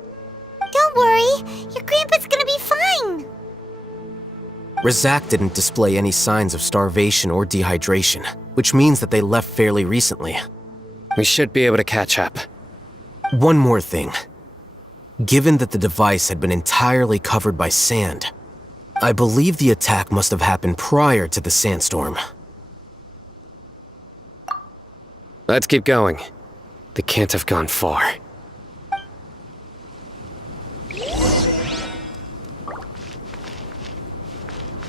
Don't worry, your grandpa's gonna be fine. Razak didn't display any signs of starvation or dehydration, which means that they left fairly recently. We should be able to catch up. One more thing. Given that the device had been entirely covered by sand, I believe the attack must have happened prior to the sandstorm. Let's keep going. They can't have gone far.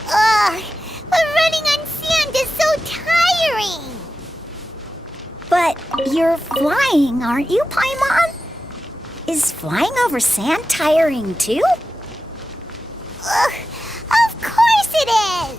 Ugh, but running on sand is so tiring. But you're flying, aren't you, Paimon? Is flying over sand tiring too? Ugh, of course it is!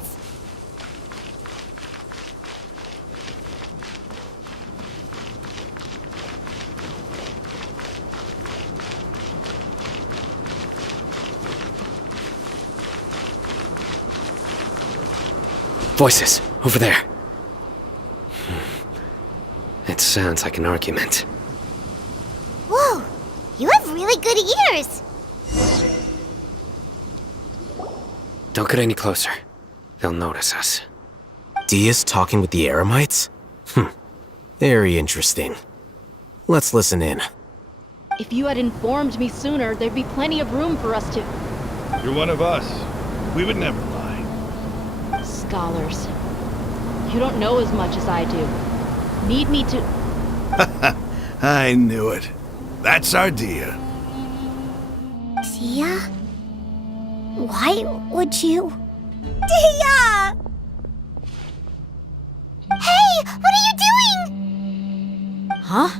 Voices, over there. It sounds like an argument. Whoa, you have really good ears. Don't get any closer. They'll notice us. Dia's talking with the Eremites? Very interesting. Let's listen in. If you had informed me sooner, there'd be plenty of room for us to... You're one of us. We would never lie. Scholars. You don't know as much as I do. Need me to... I knew it. That's our Dia. Dia? Why would you... Dia! Hey, what are you doing? Huh?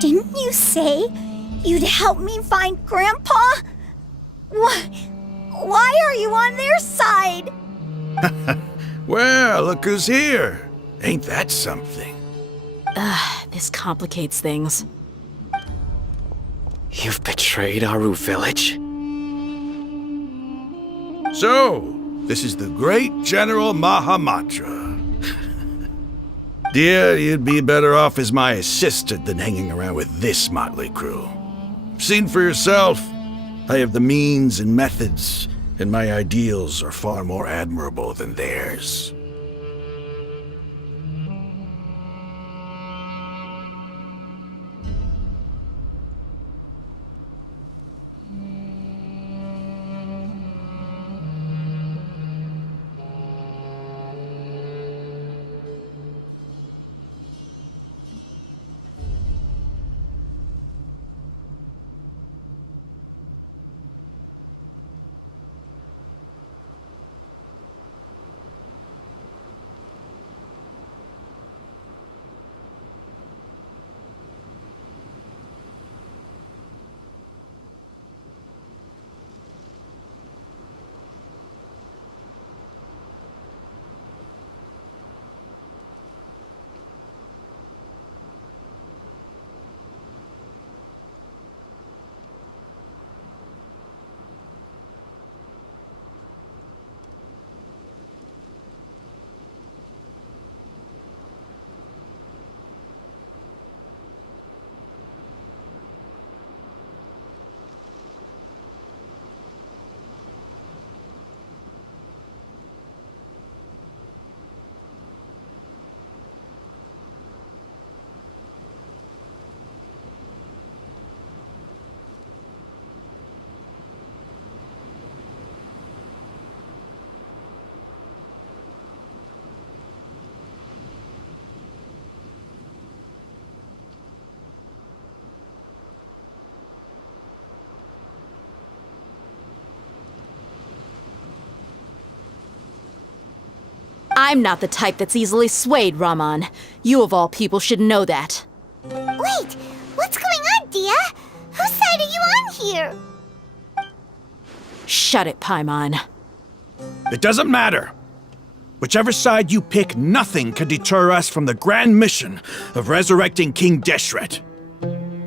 Didn't you say you'd help me find Grandpa? Why are you on their side? Well, look who's here. Ain't that something? This complicates things. You've betrayed Aru village? So, this is the great General Mahamatra. Dear, you'd be better off as my assistant than hanging around with this motley crew. Seen for yourself, I have the means and methods, and my ideals are far more admirable than theirs. I'm not the type that's easily swayed, Raman. You of all people should know that. Wait, what's going on, Dia? Whose side are you on here? Shut it, Paimon. It doesn't matter. Whichever side you pick, nothing can deter us from the grand mission of resurrecting King Deshret.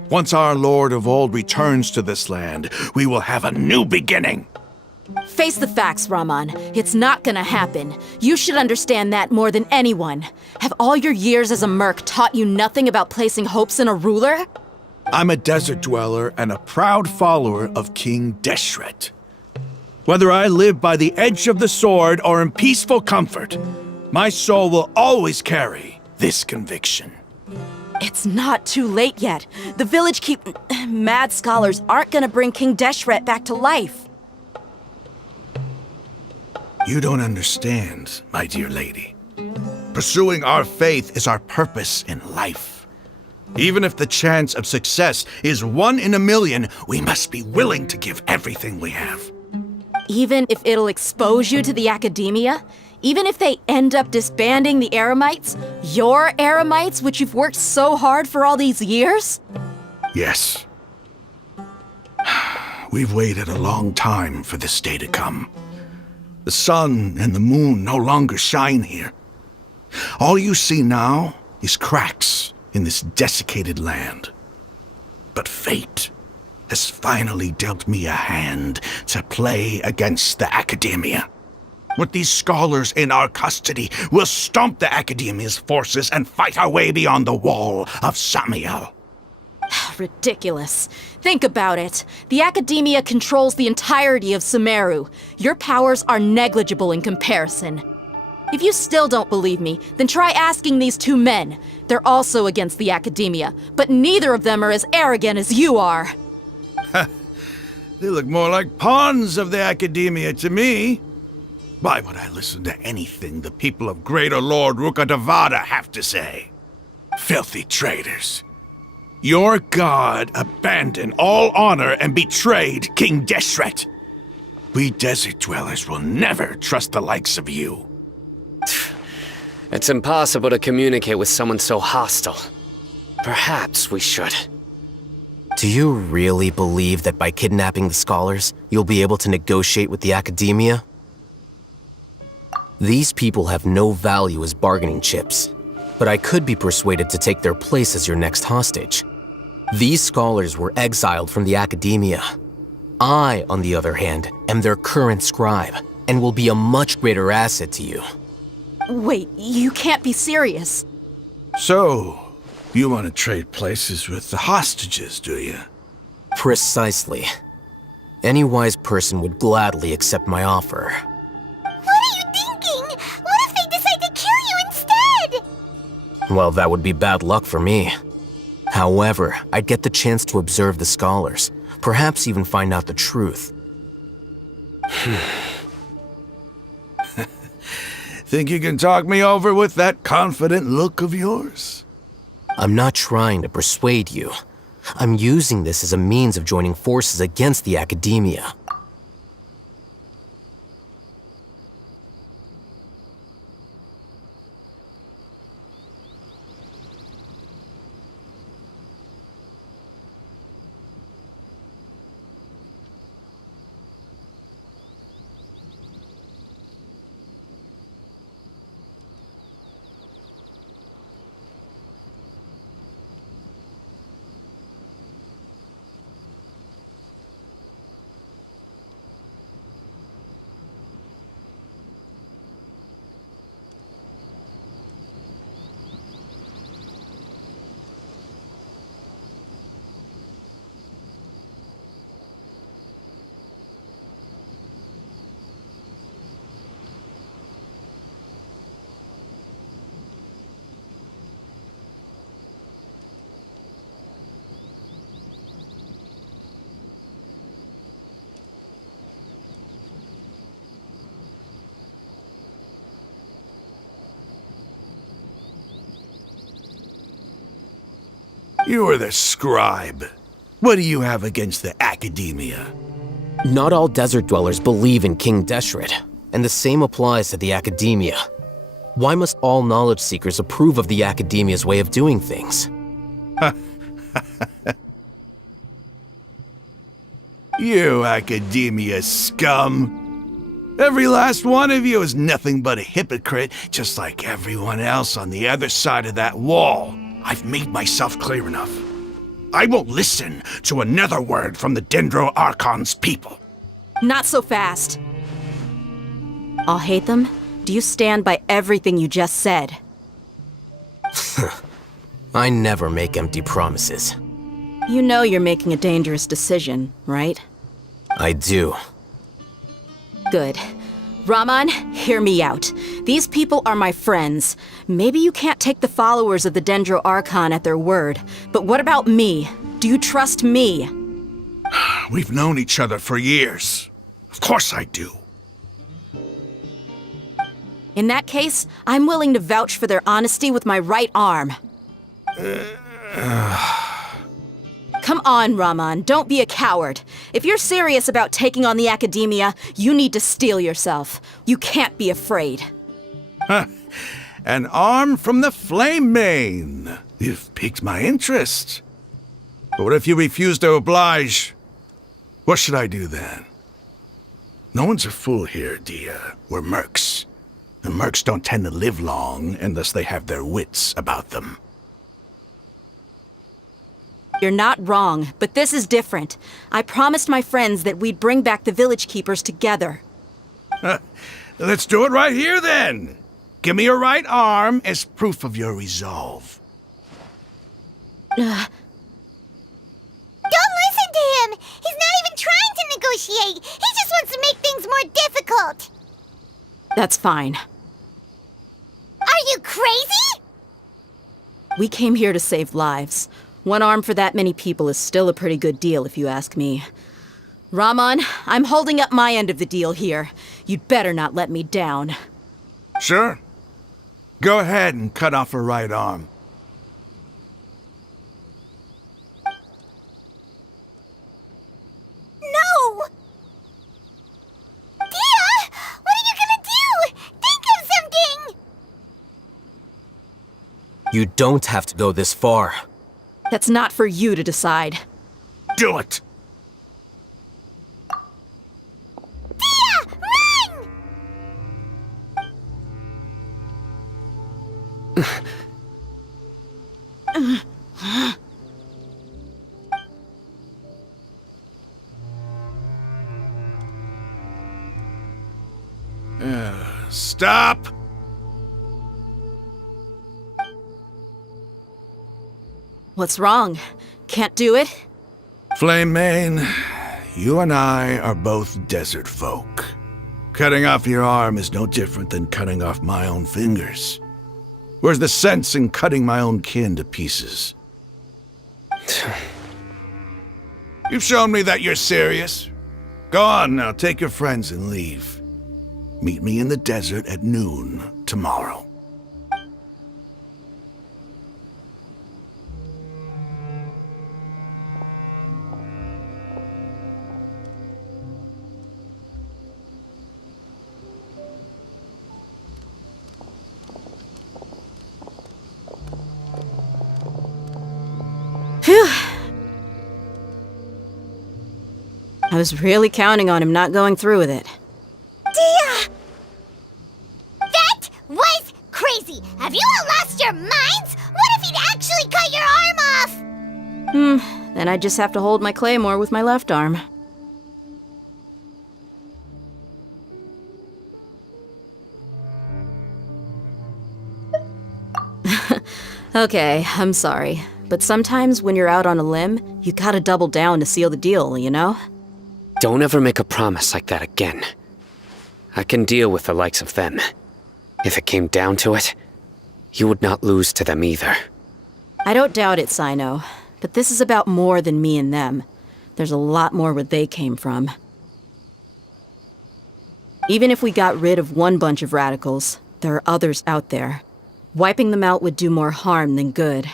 Once our Lord of Old returns to this land, we will have a new beginning. Face the facts, Raman. It's not gonna happen. You should understand that more than anyone. Have all your years as a merc taught you nothing about placing hopes in a ruler? I'm a desert dweller and a proud follower of King Deshret. Whether I live by the edge of the sword or in peaceful comfort, my soul will always carry this conviction. It's not too late yet. The village mad scholars aren't gonna bring King Deshret back to life. You don't understand, my dear lady. Pursuing our faith is our purpose in life. Even if the chance of success is 1 in a million, we must be willing to give everything we have. Even if it'll expose you to the academia? Even if they end up disbanding the Eremites? Your Eremites, which you've worked so hard for all these years? Yes. We've waited a long time for this day to come. The sun and the moon no longer shine here. All you see now is cracks in this desiccated land. But fate has finally dealt me a hand to play against the academia. With these scholars in our custody, we'll stomp the academia's forces and fight our way beyond the wall of Samiel. Ridiculous. Think about it. The academia controls the entirety of Sumeru. Your powers are negligible in comparison. If you still don't believe me, then try asking these 2 men. They're also against the academia, but neither of them are as arrogant as you are. They look more like pawns of the academia to me. Why would I listen to anything the people of Greater Lord Rukkhadevada have to say? Filthy traitors. Your god abandoned all honor and betrayed King Deshret. We desert dwellers will never trust the likes of you. It's impossible to communicate with someone so hostile. Perhaps we should. Do you really believe that by kidnapping the scholars, you'll be able to negotiate with the academia? These people have no value as bargaining chips, but I could be persuaded to take their place as your next hostage. These scholars were exiled from the academia. I, on the other hand, am their current scribe, and will be a much greater asset to you. Wait, you can't be serious. So, you want to trade places with the hostages, do you? Precisely. Any wise person would gladly accept my offer. What are you thinking? What if they decide to kill you instead? Well, that would be bad luck for me. However, I'd get the chance to observe the scholars, perhaps even find out the truth. Think you can talk me over with that confident look of yours? I'm not trying to persuade you. I'm using this as a means of joining forces against the academia. You are the scribe. What do you have against the academia? Not all desert dwellers believe in King Deshret, and the same applies to the academia. Why must all knowledge seekers approve of the Academia's way of doing things? You Academia scum! Every last one of you is nothing but a hypocrite, just like everyone else on the other side of that wall. I've made myself clear enough. I won't listen to another word from the Dendro Archon's people. Not so fast. I'll hate them. Do you stand by everything you just said? I never make empty promises. You know you're making a dangerous decision, right? I do. Good. Raman, hear me out. These people are my friends. Maybe you can't take the followers of the Dendro Archon at their word, but what about me? Do you trust me? We've known each other for years. Of course I do. In that case, I'm willing to vouch for their honesty with my right arm. Come on, Raman, don't be a coward. If you're serious about taking on the Academia, you need to steel yourself. You can't be afraid. An arm from the Flame Mane. You've piqued my interest. But what if you refuse to oblige? What should I do then? No one's a fool here, Dia. We're mercs. And mercs don't tend to live long unless they have their wits about them. You're not wrong, but this is different. I promised my friends that we'd bring back the village keepers together. Let's do it right here then. Give me your right arm as proof of your resolve. Don't listen to him! He's not even trying to negotiate! He just wants to make things more difficult! That's fine. Are you crazy? We came here to save lives. One arm for that many people is still a pretty good deal, if you ask me. Raman, I'm holding up my end of the deal here. You'd better not let me down. Sure. Go ahead and cut off her right arm. No! Dia! What are you gonna do? Think of something! You don't have to go this far. That's not for you to decide. Do it! Dia! Run! Stop! What's wrong? Can't do it? Flame Mane, you and I are both desert folk. Cutting off your arm is no different than cutting off my own fingers. Where's the sense in cutting my own kin to pieces? You've shown me that you're serious. Go on now, take your friends and leave. Meet me in the desert at noon tomorrow. Phew. I was really counting on him not going through with it. Dia! That was crazy! Have you all lost your minds? What if he'd actually cut your arm off? Then I just have to hold my claymore with my left arm. Okay, I'm sorry. But sometimes when you're out on a limb, you gotta double down to seal the deal, you know? Don't ever make a promise like that again. I can deal with the likes of them. If it came down to it, you would not lose to them either. I don't doubt it, Sino. But this is about more than me and them. There's a lot more where they came from. Even if we got rid of one bunch of radicals, there are others out there. Wiping them out would do more harm than good.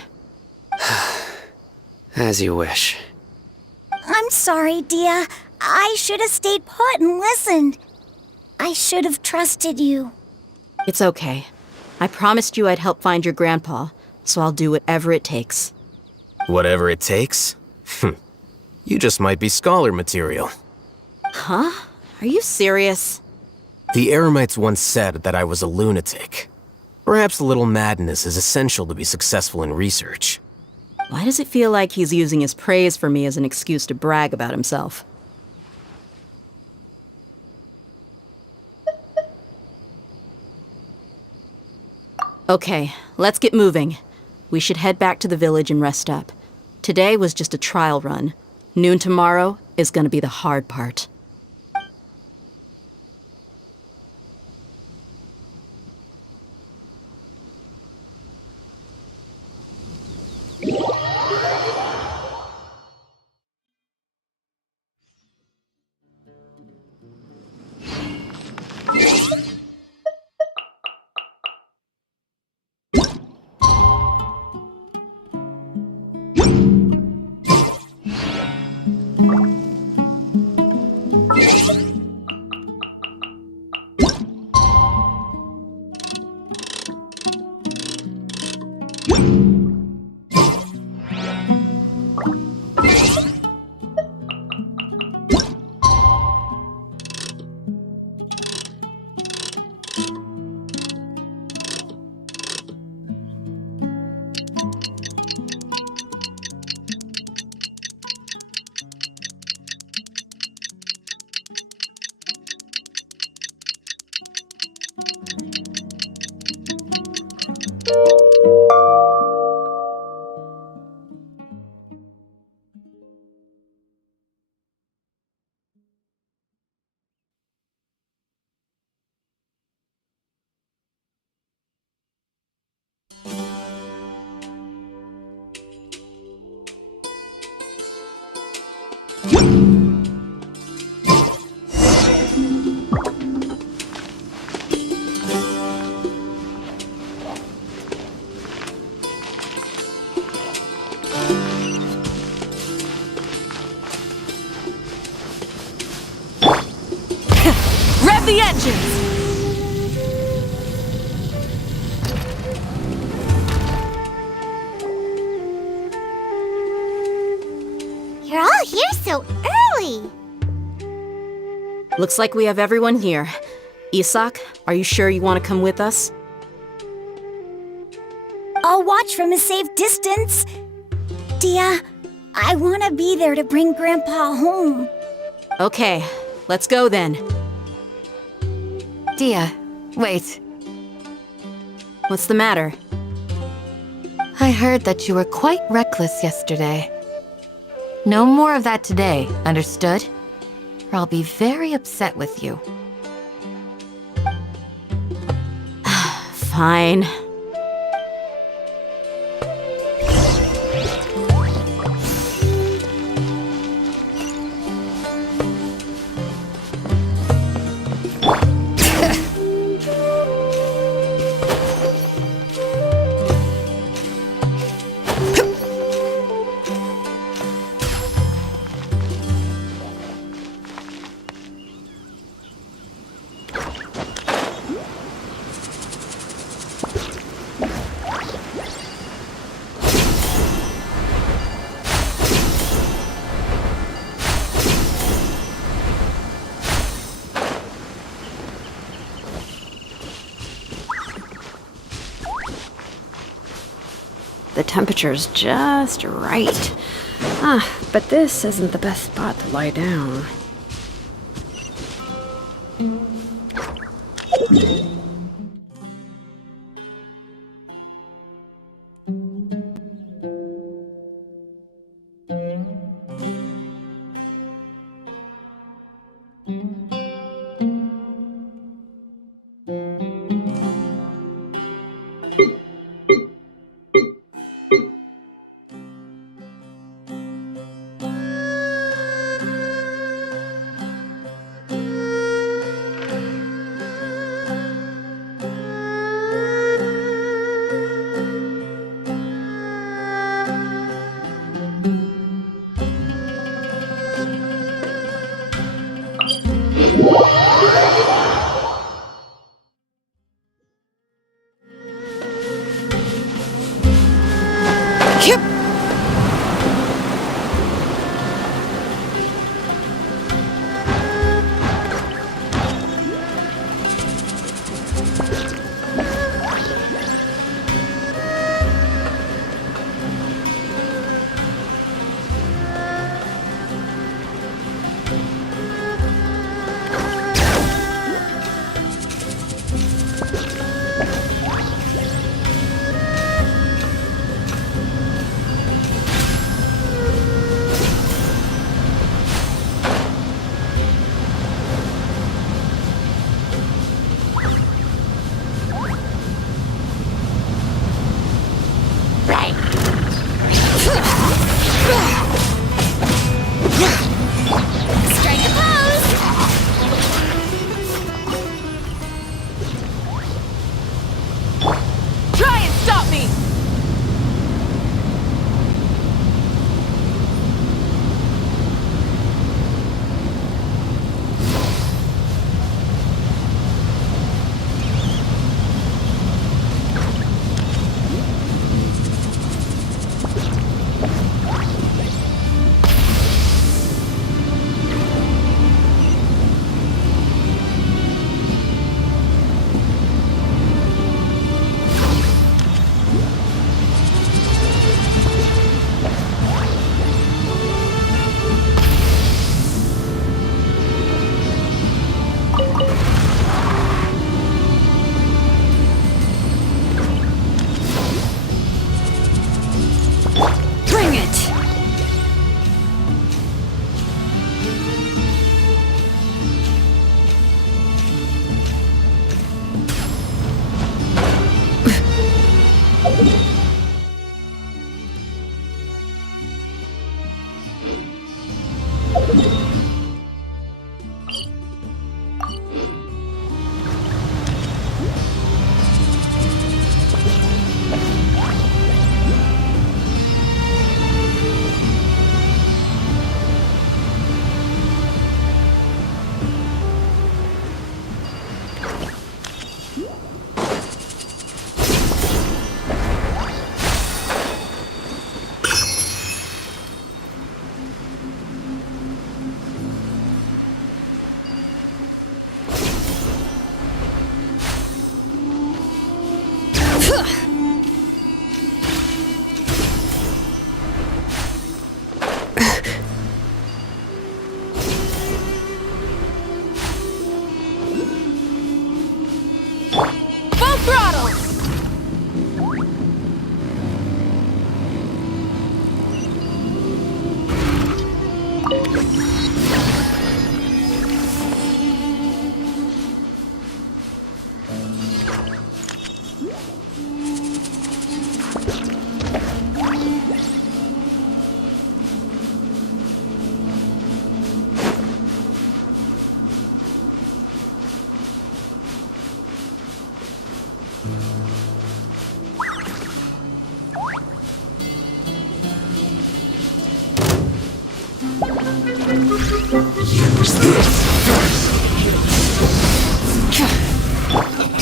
As you wish. I'm sorry, Dia. I should have stayed put and listened. I should have trusted you. It's okay. I promised you I'd help find your grandpa, so I'll do whatever it takes. Whatever it takes? You just might be scholar material. Huh? Are you serious? The Eremites once said that I was a lunatic. Perhaps a little madness is essential to be successful in research. Why does it feel like he's using his praise for me as an excuse to brag about himself? Okay, let's get moving. We should head back to the village and rest up. Today was just a trial run. Noon tomorrow is gonna be the hard part. Rev the engines! You're all here so early. Looks like we have everyone here. Isak, are you sure you want to come with us? I'll watch from a safe distance. Dia, I want to be there to bring Grandpa home. Okay, let's go then. Dia, wait. What's the matter? I heard that you were quite reckless yesterday. No more of that today, understood? Or I'll be very upset with you. Fine. The temperature's just right. But this isn't the best spot to lie down.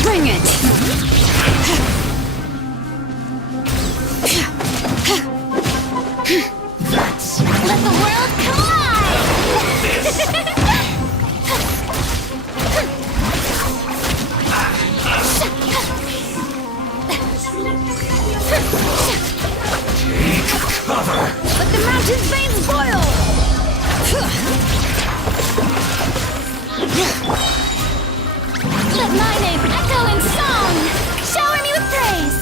Bring it! Let the world collide! Let the mountain's veins boil! Let my name echo in song! Shower me with praise!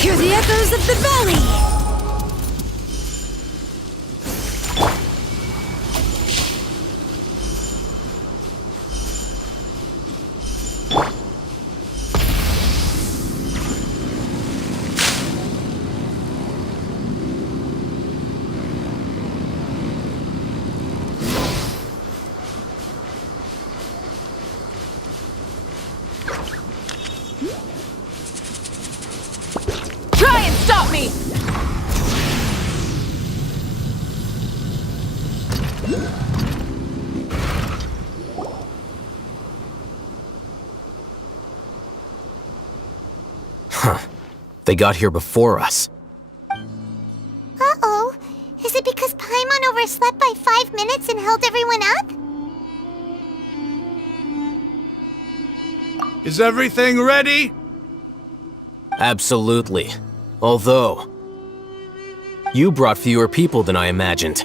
Hear the echoes of the valley! Try and stop me! Huh. They got here before us. Uh-oh. Is it because Paimon overslept by 5 minutes and held everyone up? Is everything ready? Absolutely. Although, you brought fewer people than I imagined.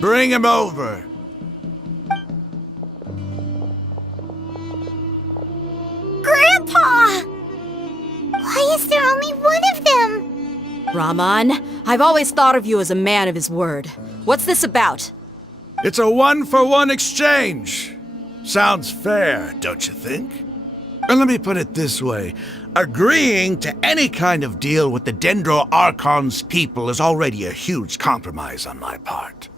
Bring him over. Grandpa! Why is there only one of them? Rahman, I've always thought of you as a man of his word. What's this about? It's a one-for-one exchange. Sounds fair, don't you think? And let me put it this way. Agreeing to any kind of deal with the Dendro Archon's people is already a huge compromise on my part.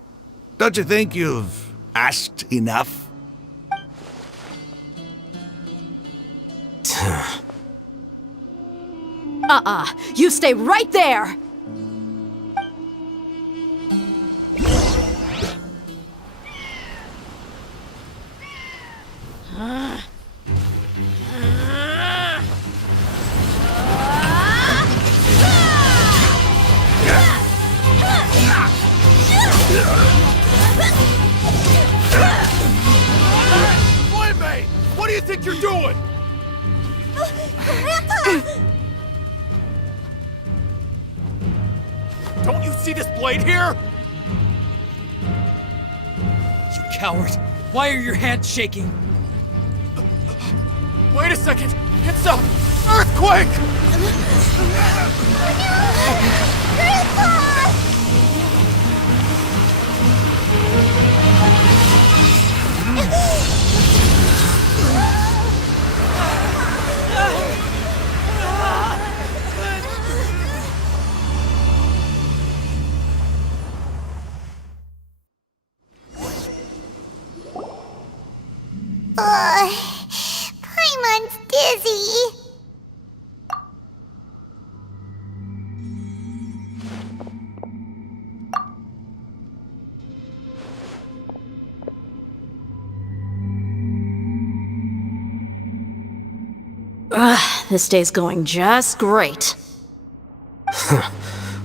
Don't you think you've asked enough? You stay right there! Playmate! What do you think you're doing? Grandpa! Don't you see this blade here? You coward! Why are your hands shaking? Wait a second! It's a earthquake! Grandpa! Paimon's dizzy. This day's going just great.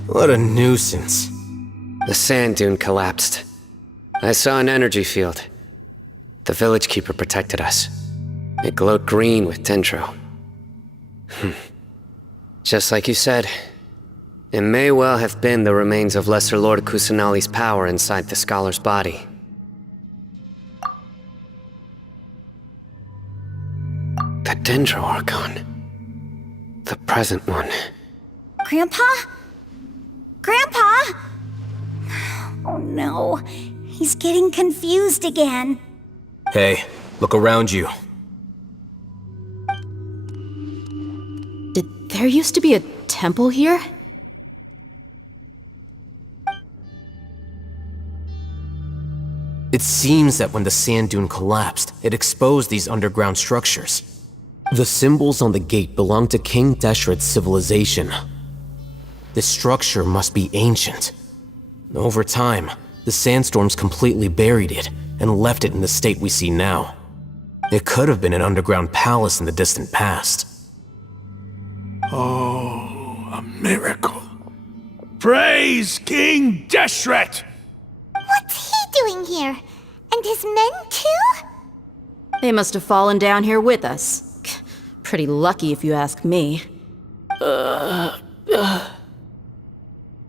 What a nuisance. The sand dune collapsed. I saw an energy field. The village keeper protected us. It glowed green with dendro. Just like you said, it may well have been the remains of Lesser Lord Kusanali's power inside the scholar's body. The Dendro Archon. The present one. Grandpa? Grandpa? Oh no, he's getting confused again. Hey, look around you. Did there used to be a temple here? It seems that when the sand dune collapsed, it exposed these underground structures. The symbols on the gate belong to King Deshret's civilization. This structure must be ancient. Over time, the sandstorms completely buried it and left it in the state we see now. It could have been an underground palace in the distant past. Oh, a miracle. Praise King Deshret! What's he doing here? And his men too? They must have fallen down here with us. Pretty lucky if you ask me.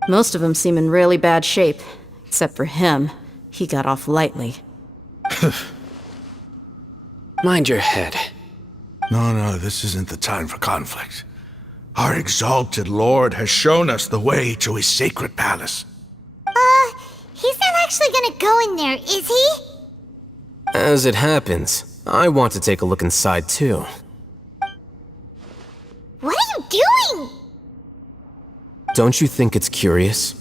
Most of them seem in really bad shape. Except for him. He got off lightly. Mind your head. No, this isn't the time for conflict. Our exalted lord has shown us the way to his sacred palace. He's not actually gonna go in there, is he? As it happens, I want to take a look inside too. What are you doing? Don't you think it's curious?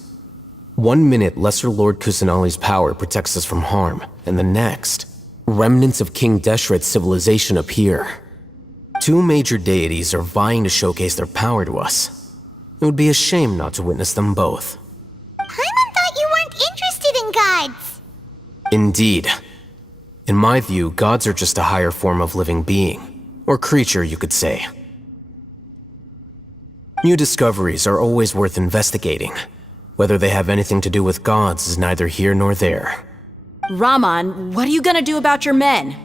1 minute, Lesser Lord Kusanali's power protects us from harm, and the next, remnants of King Deshret's civilization appear. 2 major deities are vying to showcase their power to us. It would be a shame not to witness them both. Paimon thought you Indeed. In my view, gods are just a higher form of living being, or creature, you could say. New discoveries are always worth investigating. Whether they have anything to do with gods is neither here nor there. Raman, what are you gonna do about your men?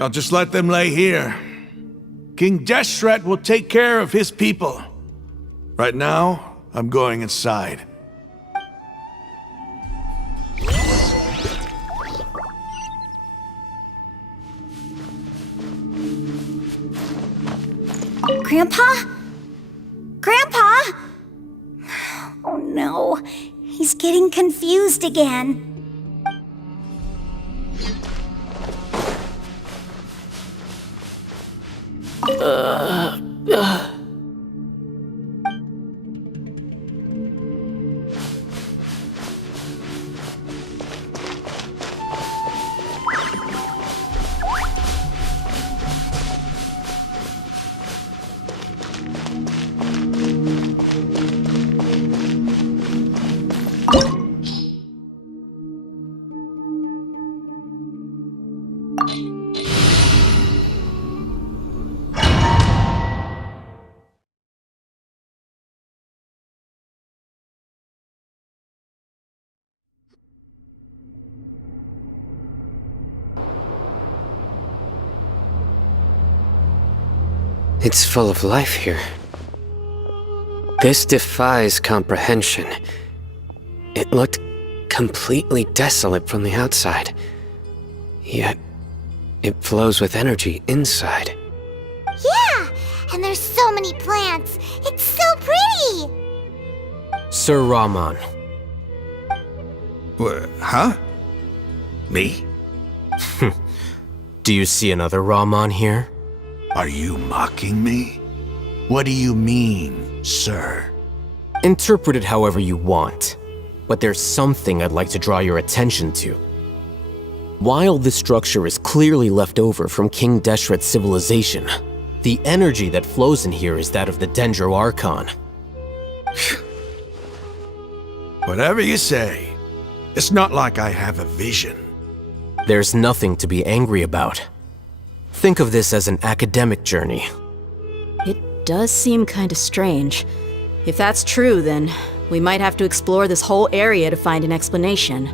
I'll just let them lay here. King Deshret will take care of his people. Right now, I'm going inside. Grandpa? Grandpa? Oh no, he's getting confused again. It's full of life here. This defies comprehension. It looked completely desolate from the outside. Yet, it flows with energy inside. Yeah, and there's so many plants. It's so pretty. Sir Raman. Huh? Me? Do you see another Raman here? Are you mocking me? What do you mean, sir? Interpret it however you want, but there's something I'd like to draw your attention to. While this structure is clearly left over from King Deshret's civilization, the energy that flows in here is that of the Dendro Archon. Whatever you say. It's not like I have a vision. There's nothing to be angry about. Think of this as an academic journey. It does seem kinda strange. If that's true, then we might have to explore this whole area to find an explanation.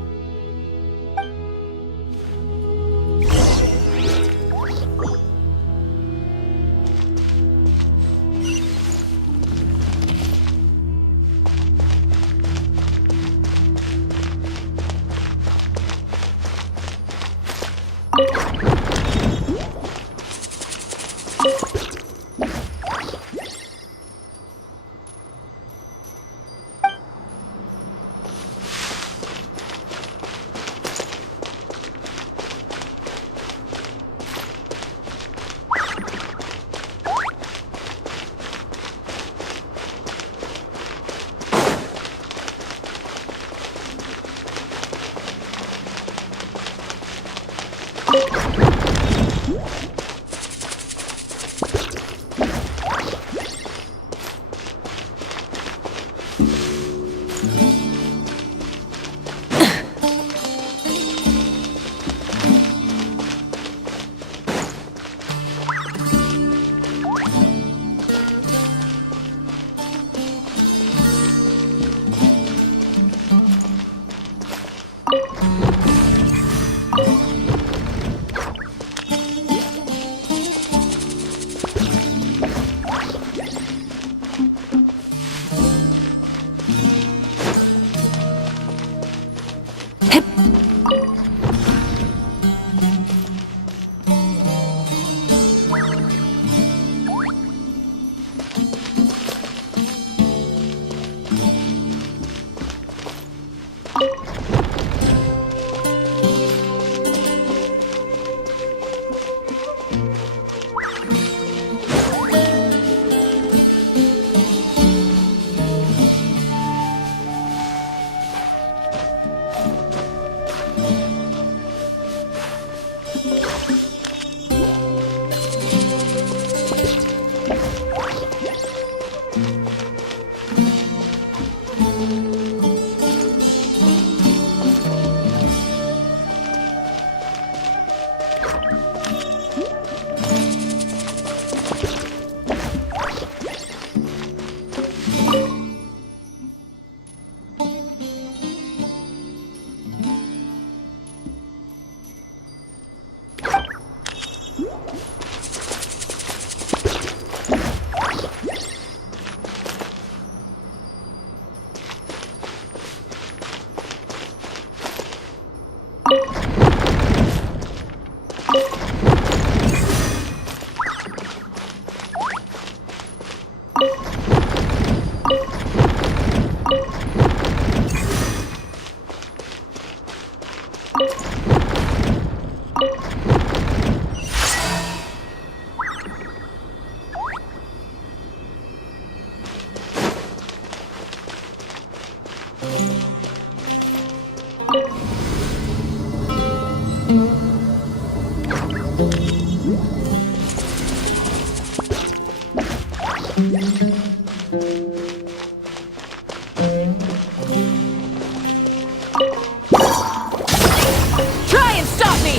Try and stop me!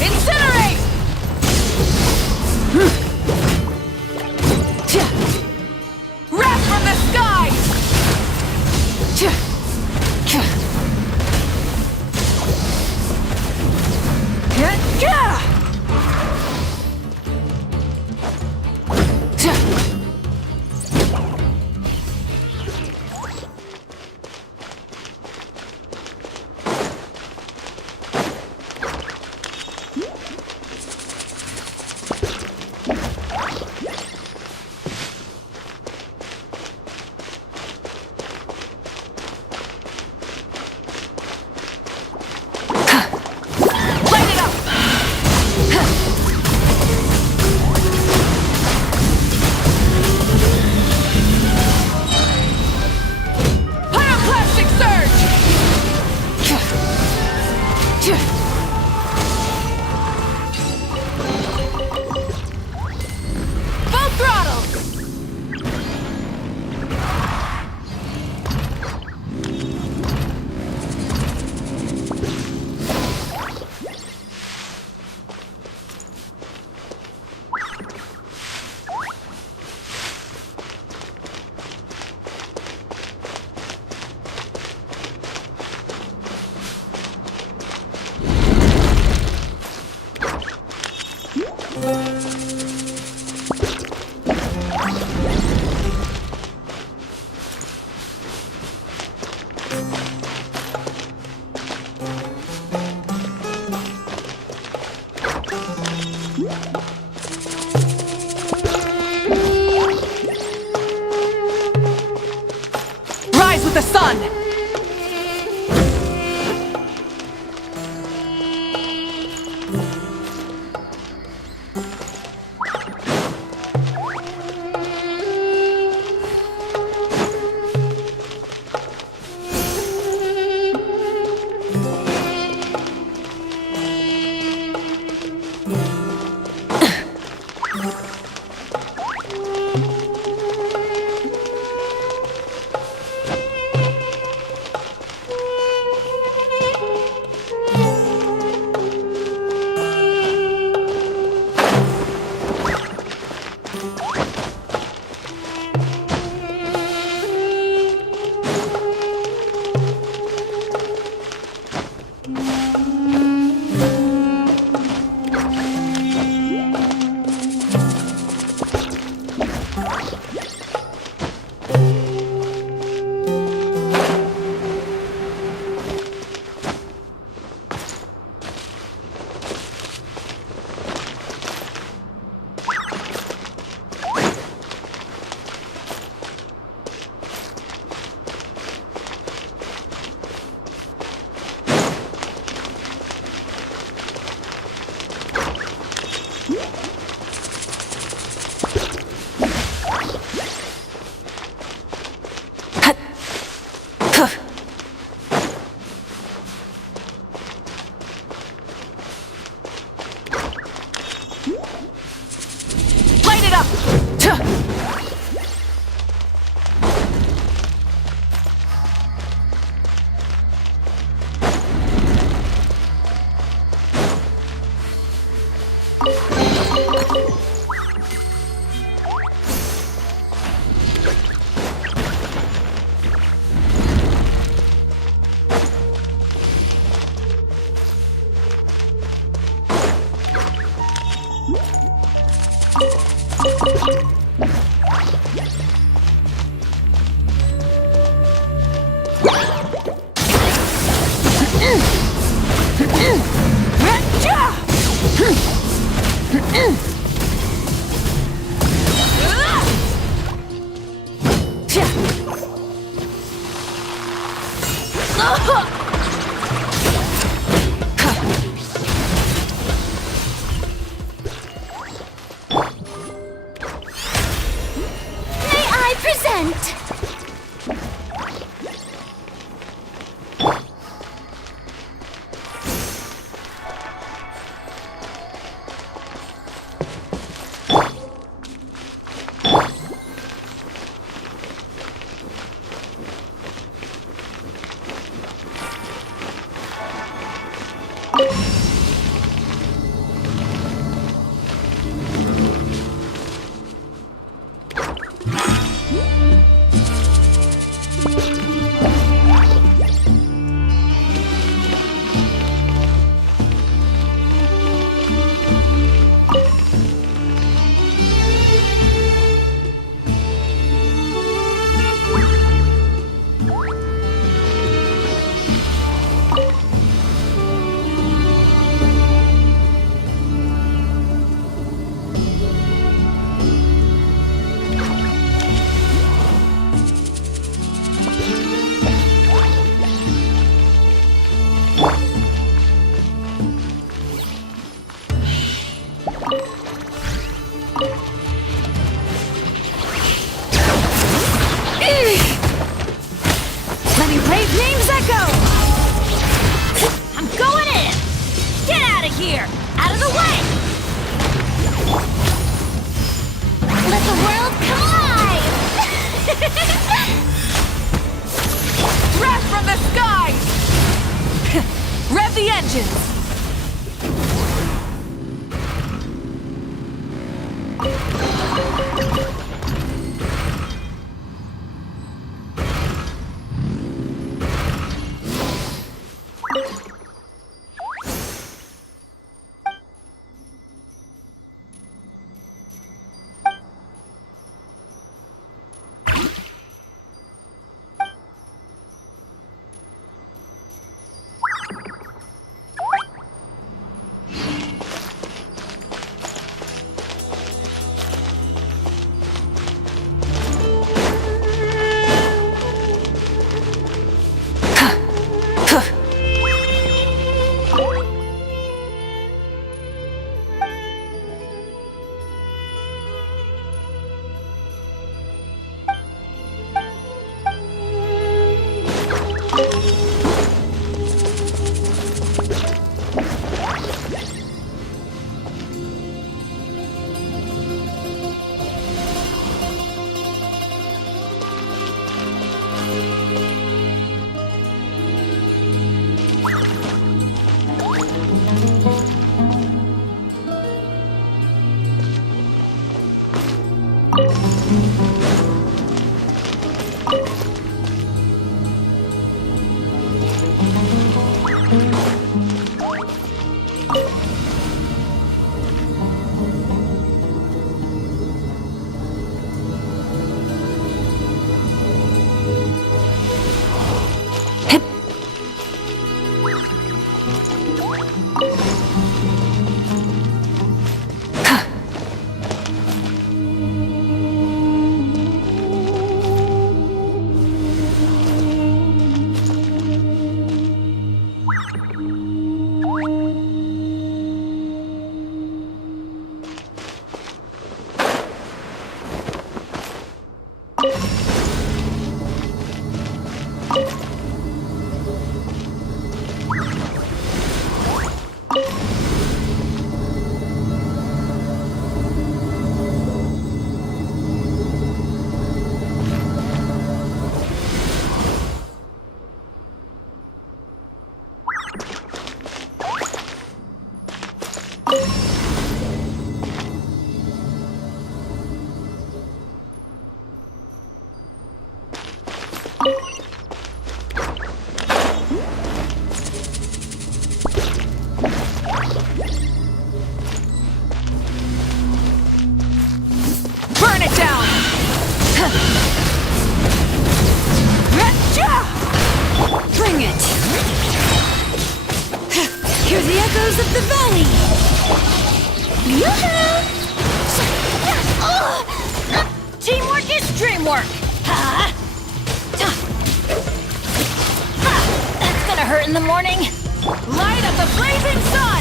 Incinerate! Wrath from the sky! Pyroclastic surge! Full throttle! Rise with the sun! Light it up! vengeance! Burn it down! Bring it! Hear the echoes of the valley! Teamwork is dreamwork! That's gonna hurt in the morning! Light of the blazing sun!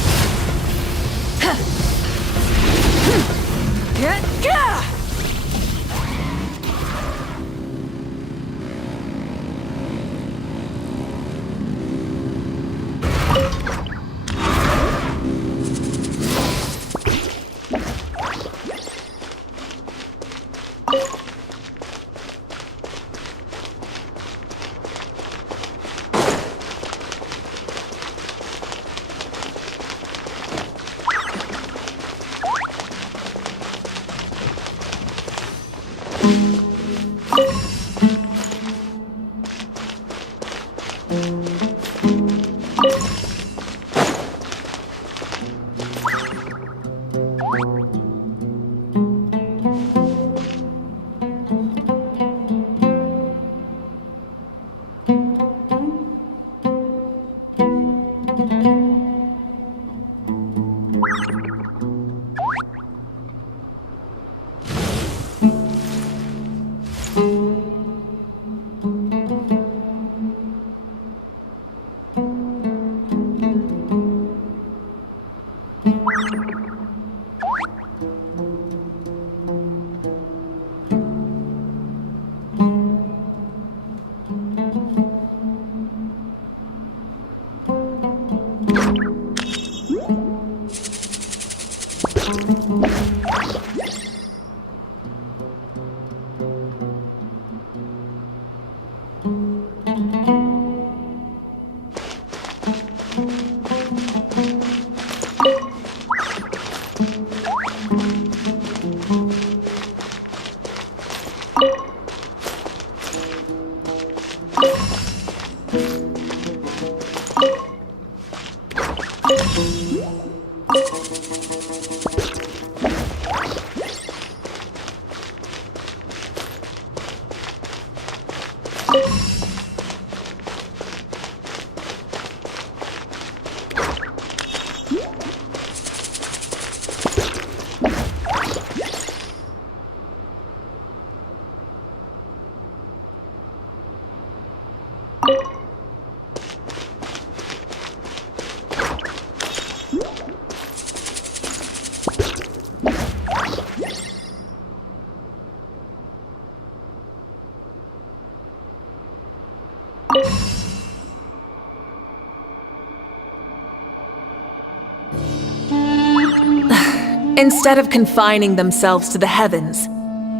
Instead of confining themselves to the heavens,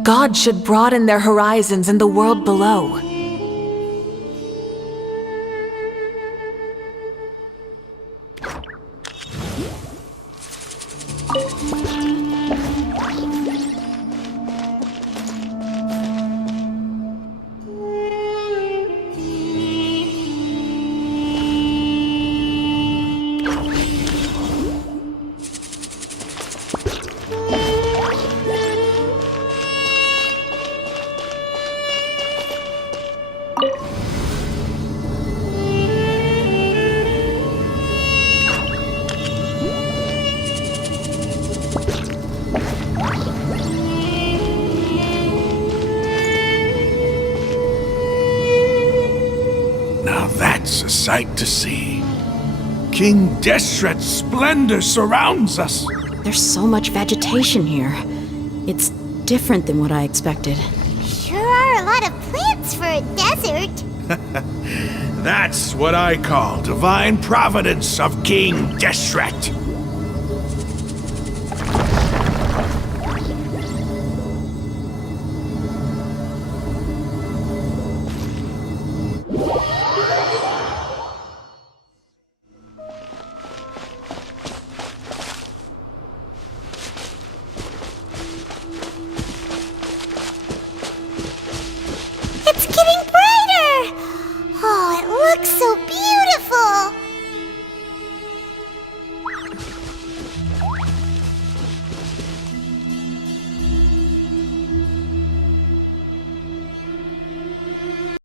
God should broaden their horizons in the world below. Now that's a sight to see. King Deshret's splendor surrounds us. There's so much vegetation here. It's different than what I expected. Sure are a lot of plants for a desert. That's what I call divine providence of King Deshret.